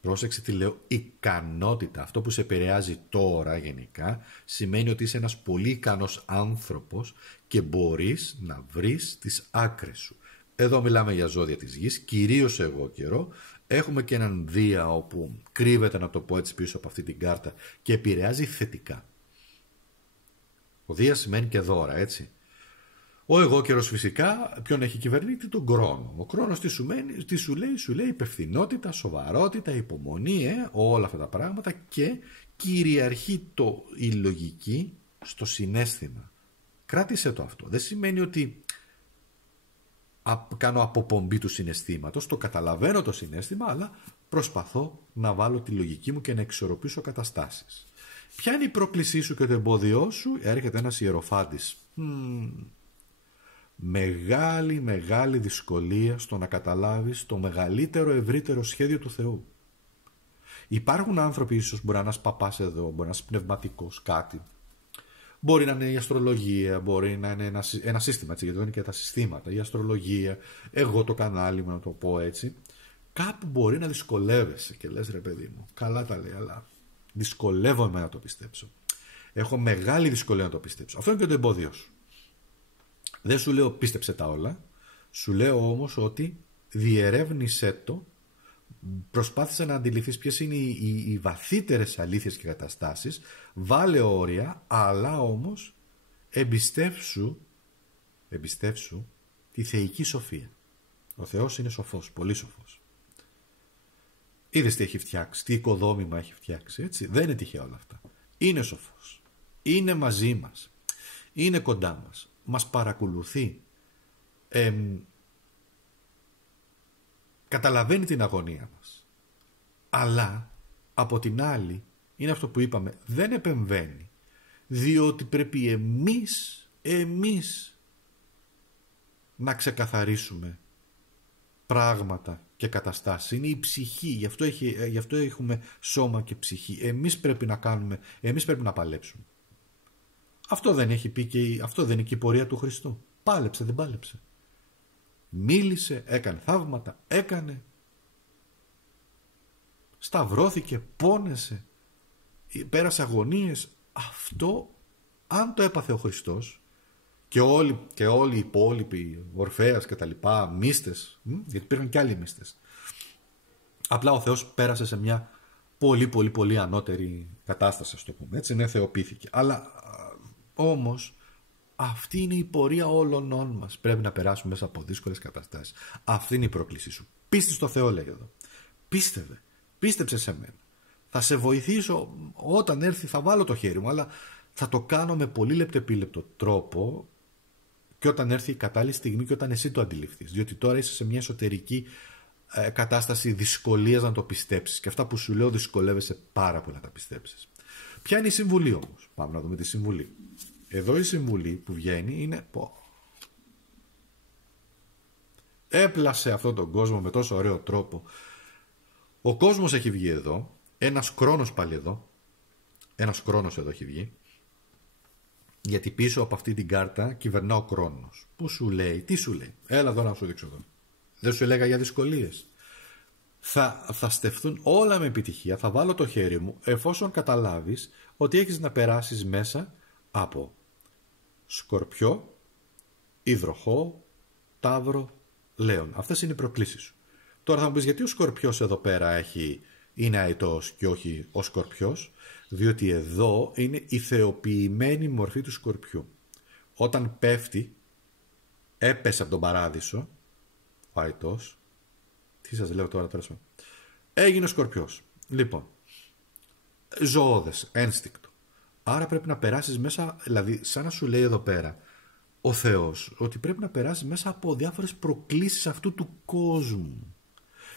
Πρόσεξε τι λέω, ικανότητα. Αυτό που σε επηρεάζει τώρα γενικά σημαίνει ότι είσαι ένας πολύ ικανός άνθρωπος και μπορείς να βρεις τις άκρες σου. Εδώ μιλάμε για ζώδια της γης, κυρίως εγώ καιρό. Έχουμε και έναν Δία όπου κρύβεται, να το πω έτσι, πίσω από αυτή την κάρτα και επηρεάζει θετικά. Ο Δία σημαίνει και δώρα, έτσι. Ο εγώ καιρός φυσικά ποιον έχει κυβερνήτη? Τον Κρόνο. Ο Κρόνος τι σου λέει? Σου λέει υπευθυνότητα, σοβαρότητα, υπομονή, όλα αυτά τα πράγματα, και κυριαρχεί η λογική στο συναίσθημα. Κράτησε το αυτό. Δεν σημαίνει ότι κάνω αποπομπή του συναισθήματος, το καταλαβαίνω το συναίσθημα, αλλά προσπαθώ να βάλω τη λογική μου και να εξορροπήσω καταστάσεις. Ποια είναι η πρόκλησή σου και το εμπόδιό σου? Έρχεται ένας ιεροφάντης. Μεγάλη δυσκολία στο να καταλάβεις το μεγαλύτερο ευρύτερο σχέδιο του Θεού. Υπάρχουν άνθρωποι, ίσως μπορεί να είναι ένας παπάς εδώ, μπορεί να είναι ένας πνευματικός, κάτι. Μπορεί να είναι η αστρολογία, μπορεί να είναι ένα σύστημα, έτσι, γιατί είναι και τα συστήματα, η αστρολογία, εγώ το κανάλι μου, να το πω έτσι. κάπου μπορεί να δυσκολεύεσαι και λες, ρε παιδί μου, καλά τα λέει, αλλά δυσκολεύομαι να το πιστέψω. Έχω μεγάλη δυσκολία να το πιστέψω. Αυτό είναι και το εμπόδιο σου. Δεν σου λέω πίστεψε τα όλα, σου λέω όμως ότι διερεύνησέ το, προσπάθησε να αντιληφθείς ποιες είναι οι βαθύτερες αλήθειες και καταστάσεις, βάλε όρια, αλλά όμως εμπιστεύσου τη θεϊκή σοφία. Ο Θεός είναι σοφός, πολύ σοφός. Είδες τι έχει φτιάξει, τι οικοδόμημα έχει φτιάξει, έτσι. Δεν είναι τυχαία όλα αυτά. Είναι σοφός. Είναι μαζί μας. Είναι κοντά μας. Μας παρακολουθεί. Καταλαβαίνει την αγωνία μας. Αλλά από την άλλη είναι αυτό που είπαμε, δεν επεμβαίνει. Διότι πρέπει εμείς να ξεκαθαρίσουμε πράγματα και καταστάσεις. Είναι η ψυχή, γι' αυτό έχουμε σώμα και ψυχή. Εμείς πρέπει να κάνουμε, εμείς πρέπει να παλέψουμε. Αυτό δεν έχει πει αυτό δεν είναι και η πορεία του Χριστού. Πάλεψε, δεν πάλεψε. Μίλησε, έκανε θαύματα, σταυρώθηκε, πόνεσε, πέρασε αγωνίες. Αυτό, αν το έπαθε ο Χριστός και όλοι οι υπόλοιποι, Ορφέας και τα λοιπά, μύστες, γιατί υπήρχαν και άλλοι μύστες, απλά ο Θεός πέρασε σε μια πολύ ανώτερη κατάσταση, ας το πούμε, έτσι, ναι, θεοποιήθηκε. Αλλά όμως αυτή είναι η πορεία όλων μας. Πρέπει να περάσουμε μέσα από δύσκολες καταστάσεις. Αυτή είναι η πρόκλησή σου. Πίστη στο Θεό, λέει εδώ. Πίστεψε σε μένα. Θα σε βοηθήσω όταν έρθει, θα βάλω το χέρι μου, αλλά θα το κάνω με πολύ λεπτεπίλεπτο τρόπο και όταν έρθει η κατάλληλη στιγμή και όταν εσύ το αντιληφθείς. Διότι τώρα είσαι σε μια εσωτερική κατάσταση δυσκολίας να το πιστέψεις. Και αυτά που σου λέω δυσκολεύεσαι πάρα πολύ να τα πιστέψεις. Ποια είναι η συμβουλή όμως? Πάμε να δούμε τη συμβουλή. Εδώ η συμβουλή που βγαίνει είναι έπλασε αυτόν τον κόσμο με τόσο ωραίο τρόπο. Ο κόσμος έχει βγει εδώ, ένας χρόνος πάλι εδώ, ένας χρόνος εδώ έχει βγει, γιατί πίσω από αυτή την κάρτα κυβερνά ο χρόνος. Που σου λέει, τι σου λέει? Έλα εδώ να σου δείξω εδώ. Δεν σου έλεγα για δυσκολίες? Θα στεφθούν όλα με επιτυχία, θα βάλω το χέρι μου εφόσον καταλάβεις ότι έχεις να περάσεις μέσα από Σκορπιό, Υδροχόο, Ταύρο, Λέων. Αυτές είναι οι προκλήσεις σου. Τώρα θα μου πεις γιατί ο Σκορπιός εδώ πέρα είναι αετός και όχι ο Σκορπιός? Διότι εδώ είναι η θεοποιημένη μορφή του Σκορπιού. Όταν πέφτει, έπεσε από τον παράδεισο ο αετός, τι σας λέω τώρα, έγινε ο Σκορπιός. Λοιπόν, ζωώδες, ένστικτο. Άρα πρέπει να περάσεις μέσα, δηλαδή σαν να σου λέει εδώ πέρα ο Θεός, ότι πρέπει να περάσεις μέσα από διάφορες προκλήσεις αυτού του κόσμου.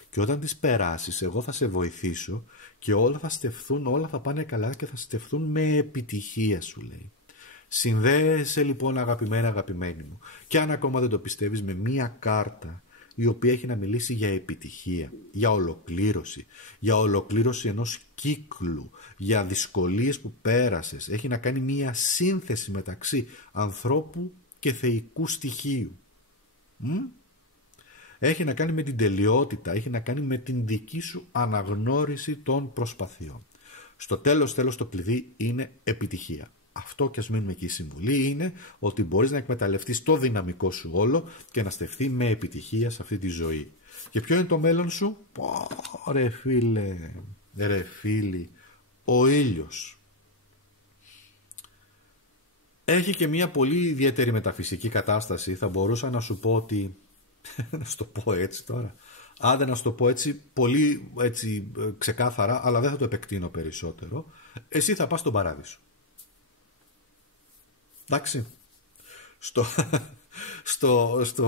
Και όταν τις περάσεις, εγώ θα σε βοηθήσω και όλα θα στεφθούν, όλα θα πάνε καλά και θα στεφθούν με επιτυχία, σου λέει. Συνδέεσαι λοιπόν αγαπημένη μου, και αν ακόμα δεν το πιστεύεις, με μία κάρτα η οποία έχει να μιλήσει για επιτυχία, για ολοκλήρωση ενός κύκλου, για δυσκολίες που πέρασες. Έχει να κάνει μία σύνθεση μεταξύ ανθρώπου και θεϊκού στοιχείου. Έχει να κάνει με την τελειότητα, έχει να κάνει με την δική σου αναγνώριση των προσπαθειών. Στο τέλος το κλειδί είναι επιτυχία. Αυτό, και ας μείνουμε εκεί, η συμβουλή είναι ότι μπορείς να εκμεταλλευτείς το δυναμικό σου όλο και να στεφθεί με επιτυχία σε αυτή τη ζωή. Και ποιο είναι το μέλλον σου? Ρε φίλοι, ο ήλιος. Έχει και μια πολύ ιδιαίτερη μεταφυσική κατάσταση. Θα μπορούσα να σου πω ότι να σου το πω έτσι τώρα, άντε να σου το πω έτσι πολύ έτσι ξεκάθαρα, αλλά δεν θα το επεκτείνω περισσότερο. Εσύ θα πας στον παράδεισο. Εντάξει,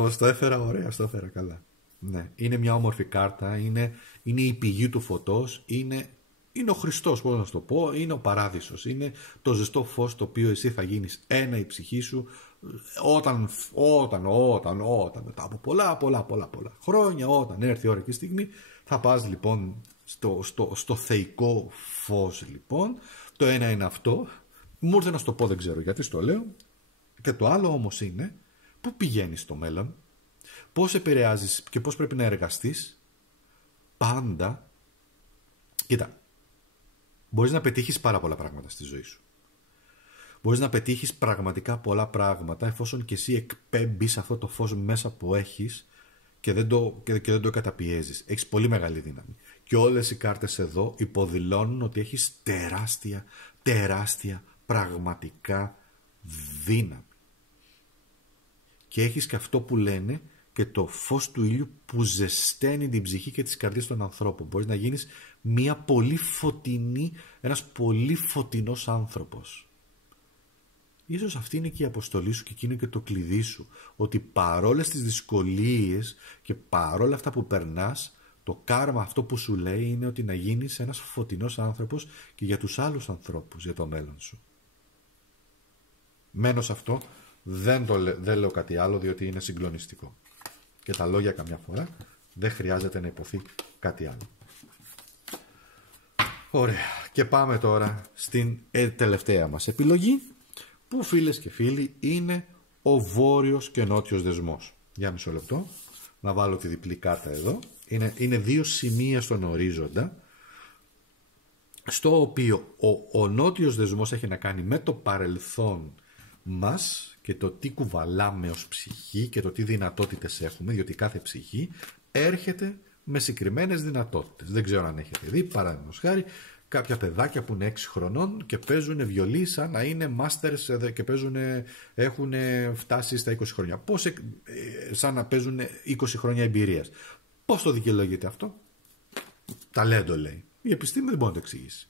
στο έφερα ωραία, στο έφερα καλά. Ναι, είναι μια όμορφη κάρτα, είναι η πηγή του φωτός, είναι ο Χριστός, πώς να σου το πω, είναι ο παράδεισος, είναι το ζεστό φως το οποίο εσύ θα γίνεις ένα, η ψυχή σου, όταν μετά από πολλά χρόνια, όταν έρθει η ώρα και η στιγμή, θα πας λοιπόν στο θεϊκό φως. Λοιπόν, το ένα είναι αυτό, μου ήρθε να σου το πω, δεν ξέρω γιατί στο λέω, και το άλλο όμως είναι πού πηγαίνεις στο μέλλον, πώς επηρεάζεις και πώς πρέπει να εργαστείς, πάντα, κοίτα, μπορείς να πετύχεις πάρα πολλά πράγματα στη ζωή σου. Μπορείς να πετύχεις πραγματικά πολλά πράγματα εφόσον και εσύ εκπέμπεις αυτό το φως μέσα που έχεις και δεν το καταπιέζεις. Έχεις πολύ μεγάλη δύναμη. Και όλες οι κάρτες εδώ υποδηλώνουν ότι έχεις τεράστια πραγματικά δύναμη. Και έχεις και αυτό που λένε και το φως του ήλιου που ζεσταίνει την ψυχή και τις καρδιές των ανθρώπων. Μπορείς να γίνεις ένας πολύ φωτεινός άνθρωπος. Ίσως αυτή είναι και η αποστολή σου και εκείνο και το κλειδί σου. Ότι παρόλες τις δυσκολίες και παρόλα αυτά που περνάς, το κάρμα αυτό που σου λέει είναι ότι να γίνεις ένας φωτεινός άνθρωπος και για τους άλλους ανθρώπους, για το μέλλον σου. Μένω σε αυτό, δεν λέω κάτι άλλο διότι είναι συγκλονιστικό. Και τα λόγια καμιά φορά δεν χρειάζεται να υποθεί κάτι άλλο. Ωραία. Και πάμε τώρα στην τελευταία μας επιλογή, που φίλες και φίλοι είναι ο βόρειος και νότιος δεσμός. Για μισό λεπτό, να βάλω τη διπλή κάρτα εδώ. Είναι δύο σημεία στον ορίζοντα, στο οποίο ο νότιος δεσμός έχει να κάνει με το παρελθόν μας και το τι κουβαλάμε ως ψυχή και το τι δυνατότητες έχουμε, διότι κάθε ψυχή έρχεται με συγκεκριμένες δυνατότητες. Δεν ξέρω αν έχετε δει, παραδείγματος χάρη, κάποια παιδάκια που είναι 6 χρονών και παίζουν βιολί σαν να είναι masters και έχουν φτάσει στα 20 χρόνια. Σαν να παίζουν 20 χρόνια εμπειρίας. Πώς το δικαιολογείται αυτό? Ταλέντο, λέει. Η επιστήμη δεν μπορεί να το εξηγήσει.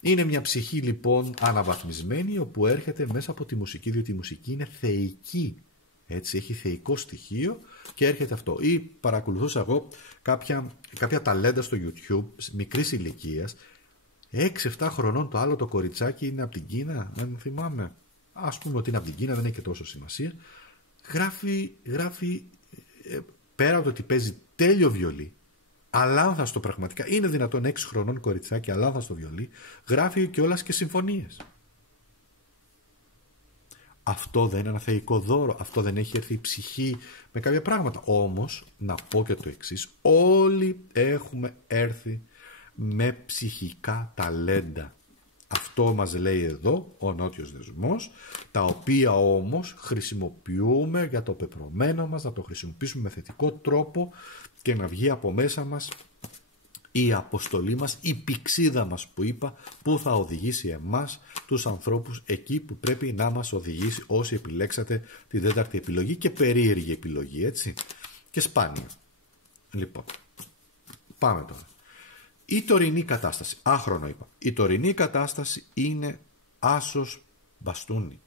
Είναι μια ψυχή λοιπόν αναβαθμισμένη, όπου έρχεται μέσα από τη μουσική, διότι η μουσική είναι θεϊκή. Έτσι, έχει θεϊκό στοιχείο και έρχεται αυτό. Ή παρακολουθούσα εγώ κάποια ταλέντα στο YouTube μικρής ηλικίας, 6-7 χρονών, το άλλο το κοριτσάκι είναι από την Κίνα, δεν θυμάμαι. Ας πούμε ότι είναι από την Κίνα, δεν έχει και τόσο σημασία. Γράφει πέρα από το ότι παίζει τέλειο βιολί, αλάνθαστο πραγματικά, είναι δυνατόν 6 χρονών κοριτσάκι, αλάνθαστο βιολί, γράφει κιόλας και συμφωνίες. Αυτό δεν είναι ένα θεϊκό δώρο? Αυτό δεν έχει έρθει η ψυχή με κάποια πράγματα? Όμως, να πω και το εξής, όλοι έχουμε έρθει με ψυχικά ταλέντα. Αυτό μας λέει εδώ ο νότιος δεσμός, τα οποία όμως χρησιμοποιούμε για το πεπρωμένο μας, να το χρησιμοποιήσουμε με θετικό τρόπο και να βγει από μέσα μας η αποστολή μας, η πηξίδα μας που είπα, που θα οδηγήσει εμάς τους ανθρώπους εκεί που πρέπει να μας οδηγήσει, όσοι επιλέξατε την τέταρτη επιλογή, και περίεργη επιλογή, έτσι, και σπάνια. Λοιπόν, πάμε τώρα. Η τωρινή κατάσταση, άχρονο είπα, η τωρινή κατάσταση είναι άσος μπαστούνι.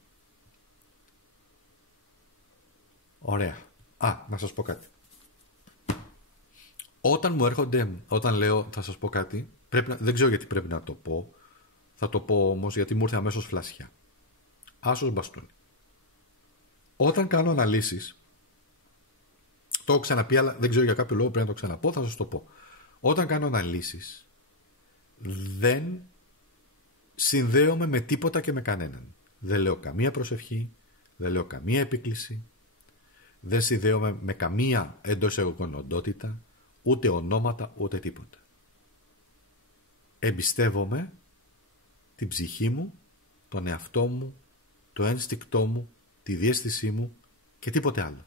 Ωραία. Να σας πω κάτι. Όταν λέω θα σας πω κάτι, δεν ξέρω γιατί πρέπει να το πω, θα το πω όμως γιατί μου ήρθε αμέσως φλασιά. Άσος μπαστούνι. Όταν κάνω αναλύσεις, το έχω ξαναπεί, αλλά δεν ξέρω για κάποιο λόγο πρέπει να το ξαναπώ, θα σας το πω. Όταν κάνω αναλύσεις, δεν συνδέομαι με τίποτα και με κανέναν. Δεν λέω καμία προσευχή, δεν λέω καμία επίκληση, δεν συνδέομαι με καμία εντός εγωγικών οντότητα, ούτε ονόματα, ούτε τίποτα. Εμπιστεύομαι την ψυχή μου, τον εαυτό μου, το ένστικτό μου, τη διαίσθησή μου και τίποτε άλλο.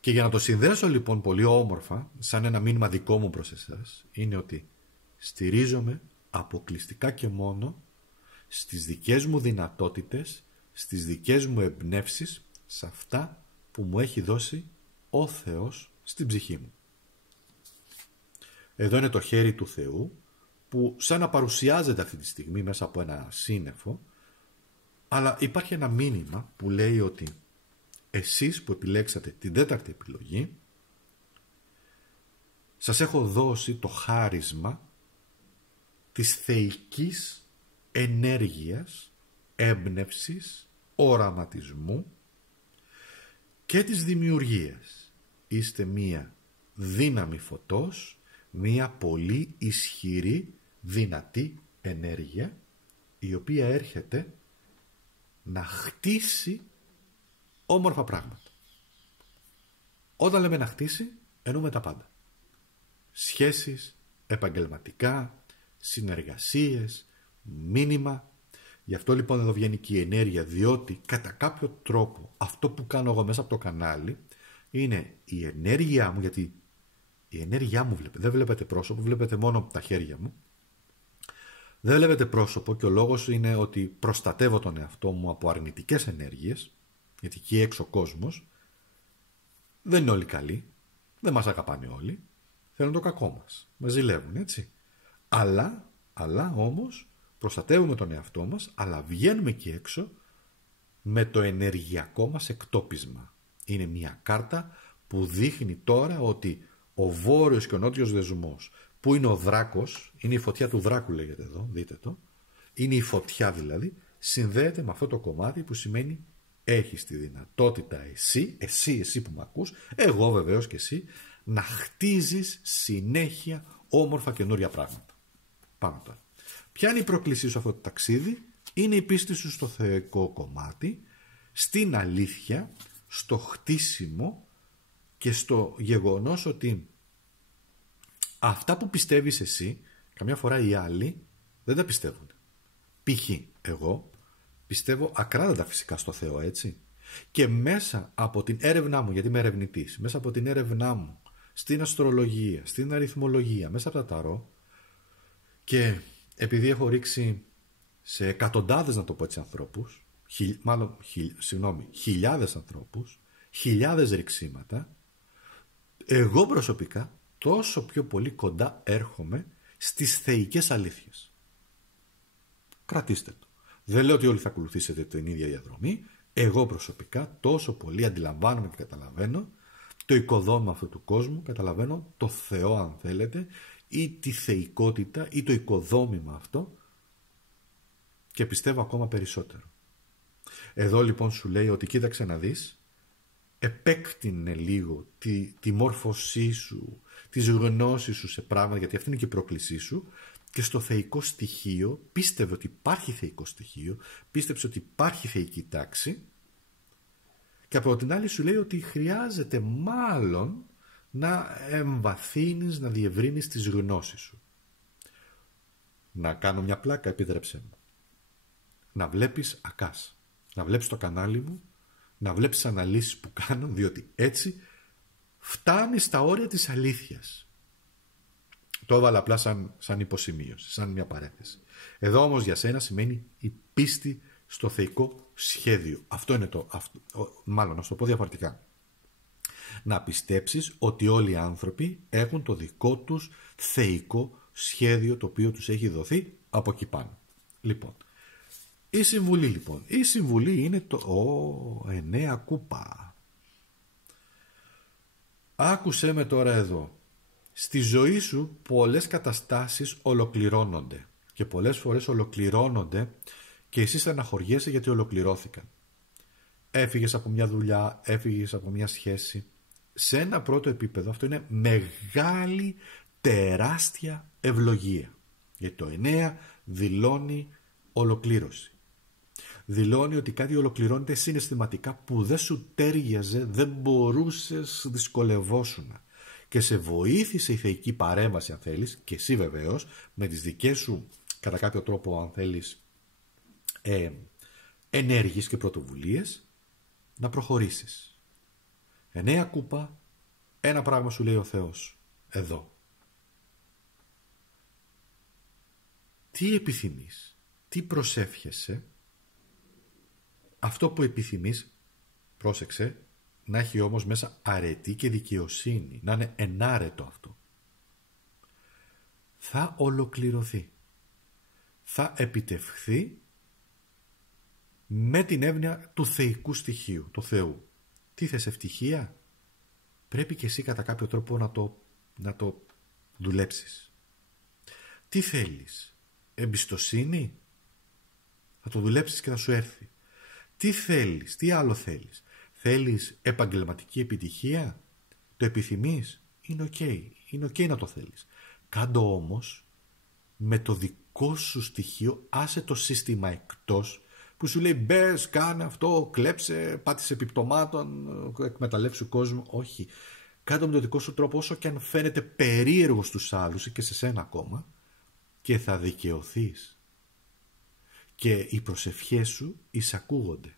Και για να το συνδέσω λοιπόν πολύ όμορφα, σαν ένα μήνυμα δικό μου προς εσάς, είναι ότι στηρίζομαι αποκλειστικά και μόνο στις δικές μου δυνατότητες, στις δικές μου εμπνεύσεις, σε αυτά που μου έχει δώσει ο Θεός στην ψυχή μου. Εδώ είναι το χέρι του Θεού, που σαν να παρουσιάζεται αυτή τη στιγμή μέσα από ένα σύννεφο, αλλά υπάρχει ένα μήνυμα που λέει ότι εσείς που επιλέξατε την τέταρτη επιλογή, σας έχω δώσει το χάρισμα της θεϊκής ενέργειας, έμπνευσης, οραματισμού και της δημιουργίας. Είστε μία δύναμη φωτός, μία πολύ ισχυρή, δυνατή ενέργεια, η οποία έρχεται να χτίσει όμορφα πράγματα. Όταν λέμε να χτίσει, εννοούμε τα πάντα. Σχέσεις, επαγγελματικά, συνεργασίες, μήνυμα. Γι' αυτό λοιπόν εδώ βγαίνει και η ενέργεια, διότι κατά κάποιο τρόπο αυτό που κάνω εγώ μέσα από το κανάλι είναι η ενέργειά μου, γιατί η ενέργειά μου δεν βλέπετε πρόσωπο, βλέπετε μόνο τα χέρια μου. Δεν βλέπετε πρόσωπο και ο λόγος είναι ότι προστατεύω τον εαυτό μου από αρνητικές ενέργειες, γιατί εκεί έξω ο κόσμος δεν είναι όλοι καλοί, δεν μας αγαπάνε όλοι, θέλουν το κακό μας, μας ζηλεύουν, έτσι. Αλλά όμως προστατεύουμε τον εαυτό μας, αλλά βγαίνουμε εκεί έξω με το ενεργειακό μας εκτόπισμα. Είναι μια κάρτα που δείχνει τώρα ότι ο βόρειος και ο νότιος δεσμός, που είναι ο δράκος, είναι η φωτιά του δράκου λέγεται εδώ, δείτε το, είναι η φωτιά δηλαδή, συνδέεται με αυτό το κομμάτι που σημαίνει έχεις τη δυνατότητα εσύ που με ακούς, εγώ βεβαίως και εσύ, να χτίζεις συνέχεια όμορφα καινούρια πράγματα. Πάμε τώρα. Ποια είναι η πρόκλησή σου αυτό το ταξίδι? Είναι η πίστη σου στο θεϊκό κομμάτι, στην αλήθεια, στο χτίσιμο και στο γεγονός ότι αυτά που πιστεύεις εσύ, καμιά φορά οι άλλοι δεν τα πιστεύουν. Π.χ. εγώ πιστεύω ακράδαντα φυσικά στο Θεό, έτσι. Και μέσα από την έρευνά μου, γιατί είμαι ερευνητής, μέσα από την έρευνά μου στην αστρολογία, στην αριθμολογία, μέσα από τα ταρό, και επειδή έχω ρίξει σε εκατοντάδες, να το πω έτσι, ανθρώπους, χιλιάδες ανθρώπους, χιλιάδες ρηξίματα, εγώ προσωπικά τόσο πιο πολύ κοντά έρχομαι στις θεϊκές αλήθειες. Κρατήστε το. Δεν λέω ότι όλοι θα ακολουθήσετε την ίδια διαδρομή. Εγώ προσωπικά τόσο πολύ αντιλαμβάνομαι και καταλαβαίνω το οικοδόμημα αυτού του κόσμου, καταλαβαίνω το Θεό αν θέλετε, ή τη θεϊκότητα ή το οικοδόμημα αυτό, και πιστεύω ακόμα περισσότερο. Εδώ λοιπόν σου λέει ότι κοίταξε να δεις, επέκτηνε λίγο τη μόρφωσή σου, τις γνώσεις σου σε πράγματα, γιατί αυτή είναι και η πρόκλησή σου, και στο θεϊκό στοιχείο, πίστευε ότι υπάρχει θεϊκό στοιχείο, πίστεψε ότι υπάρχει θεϊκή τάξη, και από την άλλη σου λέει ότι χρειάζεται μάλλον να εμβαθύνεις, να διευρύνεις τις γνώσεις σου. Να κάνω μια πλάκα, επίτρεψέ μου. Να βλέπεις ΑΚΑΣ, να βλέπεις το κανάλι μου, να βλέπεις αναλύσεις που κάνω, διότι έτσι φτάνεις στα όρια της αλήθειας. Το έβαλα απλά σαν υποσημείωση, σαν μια παρένθεση. Εδώ όμως για σένα σημαίνει η πίστη στο θεϊκό σχέδιο. Αυτό είναι μάλλον να σου το πω διαφορετικά. Να πιστέψεις ότι όλοι οι άνθρωποι έχουν το δικό τους θεϊκό σχέδιο, το οποίο τους έχει δοθεί από εκεί πάνω. Λοιπόν, η συμβουλή είναι το 9 κούπα. Άκουσέ με τώρα εδώ. Στη ζωή σου πολλές καταστάσεις ολοκληρώνονται και πολλές φορές ολοκληρώνονται και εσύ στεναχωριέσαι γιατί ολοκληρώθηκαν. Έφυγες από μια δουλειά, έφυγες από μια σχέση. Σε ένα πρώτο επίπεδο αυτό είναι μεγάλη, τεράστια ευλογία. Γιατί το 9 δηλώνει ολοκλήρωση. Δηλώνει ότι κάτι ολοκληρώνεται συναισθηματικά που δεν σου τέριαζε, δεν μπορούσες, δυσκολευόσουνα. Και σε βοήθησε η θεϊκή παρέμβαση, αν θέλεις, και εσύ βεβαίως, με τις δικές σου, κατά κάποιο τρόπο, αν θέλεις, ενέργειες και πρωτοβουλίες, να προχωρήσεις. 9 κούπα, ένα πράγμα σου λέει ο Θεός, εδώ. Τι επιθυμείς, τι προσεύχεσαι, αυτό που επιθυμείς, πρόσεξε, να έχει όμως μέσα αρετή και δικαιοσύνη, να είναι ενάρετο αυτό. Θα ολοκληρωθεί. Θα επιτευχθεί με την εύνοια του θεϊκού στοιχείου, του Θεού. Τι θες, ευτυχία? Πρέπει και εσύ κατά κάποιο τρόπο να το δουλέψεις. Τι θέλεις, εμπιστοσύνη? Θα το δουλέψεις και θα σου έρθει. Τι θέλεις, τι άλλο θέλεις? Θέλεις επαγγελματική επιτυχία? Το επιθυμείς? Είναι ok να το θέλεις. Κάντο όμως με το δικό σου στοιχείο, άσε το σύστημα εκτός που σου λέει μπες, κάνε αυτό, κλέψε, πάτησε επιπτωμάτων, εκμεταλλεύσου κόσμο. Όχι. Κάντο με τον δικό σου τρόπο, όσο και αν φαίνεται περίεργο στους άλλους και σε σένα ακόμα, και θα δικαιωθείς. Και οι προσευχές σου εισακούγονται.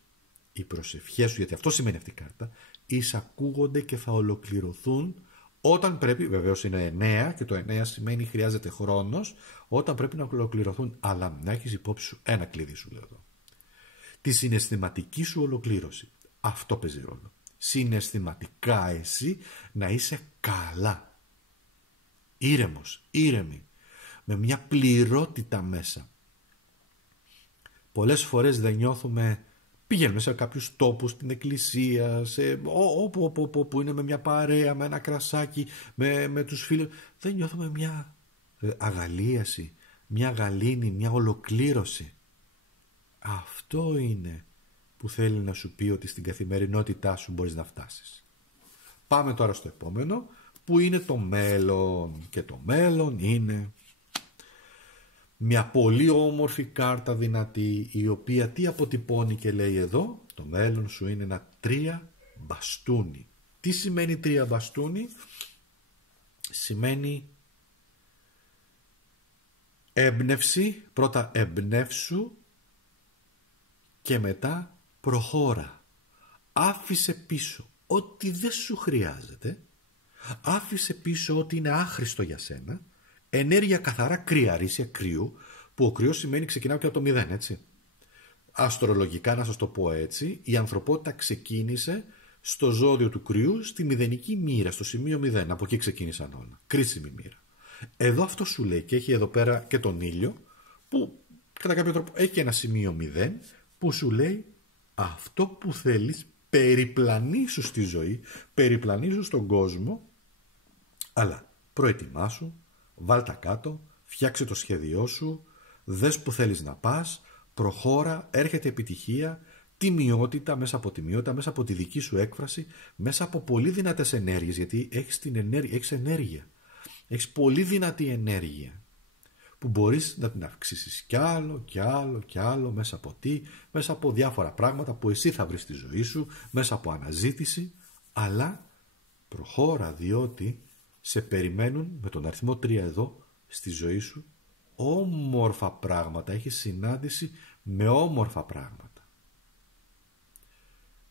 Οι προσευχές σου, γιατί αυτό σημαίνει αυτή η κάρτα, εισακούγονται και θα ολοκληρωθούν όταν πρέπει, βεβαίως είναι 9 και το 9 σημαίνει χρειάζεται χρόνος, όταν πρέπει να ολοκληρωθούν, αλλά να έχεις υπόψη σου ένα κλειδί, σου λέω εδώ. Τη συναισθηματική σου ολοκλήρωση. Αυτό παίζει ρόλο. Συναισθηματικά εσύ να είσαι καλά. Ήρεμος, ήρεμη. Με μια πληρότητα μέσα. Πολλές φορές δεν νιώθουμε, πηγαίνουμε σε κάποιους τόπους, στην εκκλησία, όπου είναι με μια παρέα, με ένα κρασάκι, με τους φίλους. Δεν νιώθουμε μια αγαλίαση, μια γαλήνη, μια ολοκλήρωση. Αυτό είναι που θέλει να σου πει ότι στην καθημερινότητά σου μπορείς να φτάσεις. Πάμε τώρα στο επόμενο, που είναι το μέλλον. Και το μέλλον είναι μια πολύ όμορφη κάρτα δυνατή, η οποία τι αποτυπώνει και λέει εδώ? Το μέλλον σου είναι ένα 3 μπαστούνι. Τι σημαίνει 3 μπαστούνι? Σημαίνει έμπνευση, πρώτα εμπνεύσου και μετά προχώρα. Άφησε πίσω ό,τι δεν σου χρειάζεται, άφησε πίσω ό,τι είναι άχρηστο για σένα. Ενέργεια καθαρά κρυαρίσια, κρύου, που ο κρύος σημαίνει ξεκινάω και από το 0, έτσι. Αστρολογικά, να σας το πω έτσι, η ανθρωπότητα ξεκίνησε στο ζώδιο του κρυού, στη μηδενική μοίρα, στο σημείο 0. Από εκεί ξεκίνησαν όλα. Κρίσιμη μοίρα. Εδώ αυτό σου λέει, και έχει εδώ πέρα και τον ήλιο, που κατά κάποιο τρόπο έχει και ένα σημείο 0, που σου λέει αυτό που θέλεις, περιπλανήσου στη ζωή, περιπλανήσου στον κόσμο, αλλά προετοιμάσου, βάλ τα κάτω, φτιάξε το σχέδιό σου, δες που θέλεις να πας, προχώρα, έρχεται επιτυχία, τιμιότητα, μέσα από τιμιότητα, μέσα από τη δική σου έκφραση, μέσα από πολύ δυνατές ενέργειες, γιατί έχεις ενέργεια, έχεις πολύ δυνατή ενέργεια, που μπορείς να την αυξήσεις κι άλλο, κι άλλο, κι άλλο, μέσα από τι? Μέσα από διάφορα πράγματα που εσύ θα βρεις στη ζωή σου, μέσα από αναζήτηση, αλλά προχώρα, διότι σε περιμένουν με τον αριθμό 3 εδώ στη ζωή σου όμορφα πράγματα, έχεις συνάντηση με όμορφα πράγματα.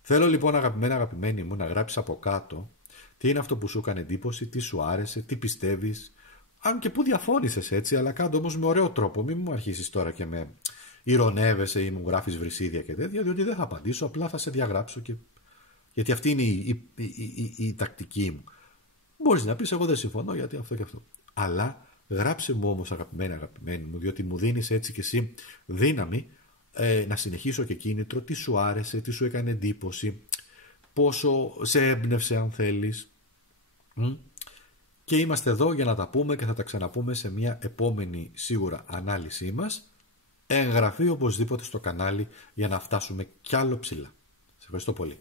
Θέλω λοιπόν, αγαπημένη μου, να γράψεις από κάτω τι είναι αυτό που σου έκανε εντύπωση, τι σου άρεσε, τι πιστεύεις, αν και που διαφώνησες, έτσι, αλλά κάτω όμως με ωραίο τρόπο. Μην μου αρχίσεις τώρα και με ηρωνεύεσαι ή μου γράφεις βρυσίδια και τέτοια, διότι δεν θα απαντήσω, απλά θα σε διαγράψω, γιατί αυτή είναι η τακτική μου. Μπορείς να πεις εγώ δεν συμφωνώ γιατί αυτό και αυτό. Αλλά γράψε μου όμως, αγαπημένη μου, διότι μου δίνεις έτσι και εσύ δύναμη να συνεχίσω και κίνητρο, τι σου άρεσε, τι σου έκανε εντύπωση, πόσο σε έμπνευσε αν θέλεις. Και είμαστε εδώ για να τα πούμε και θα τα ξαναπούμε σε μια επόμενη σίγουρα ανάλυση μας. Εγγραφή οπωσδήποτε στο κανάλι για να φτάσουμε κι άλλο ψηλά. Σε ευχαριστώ πολύ.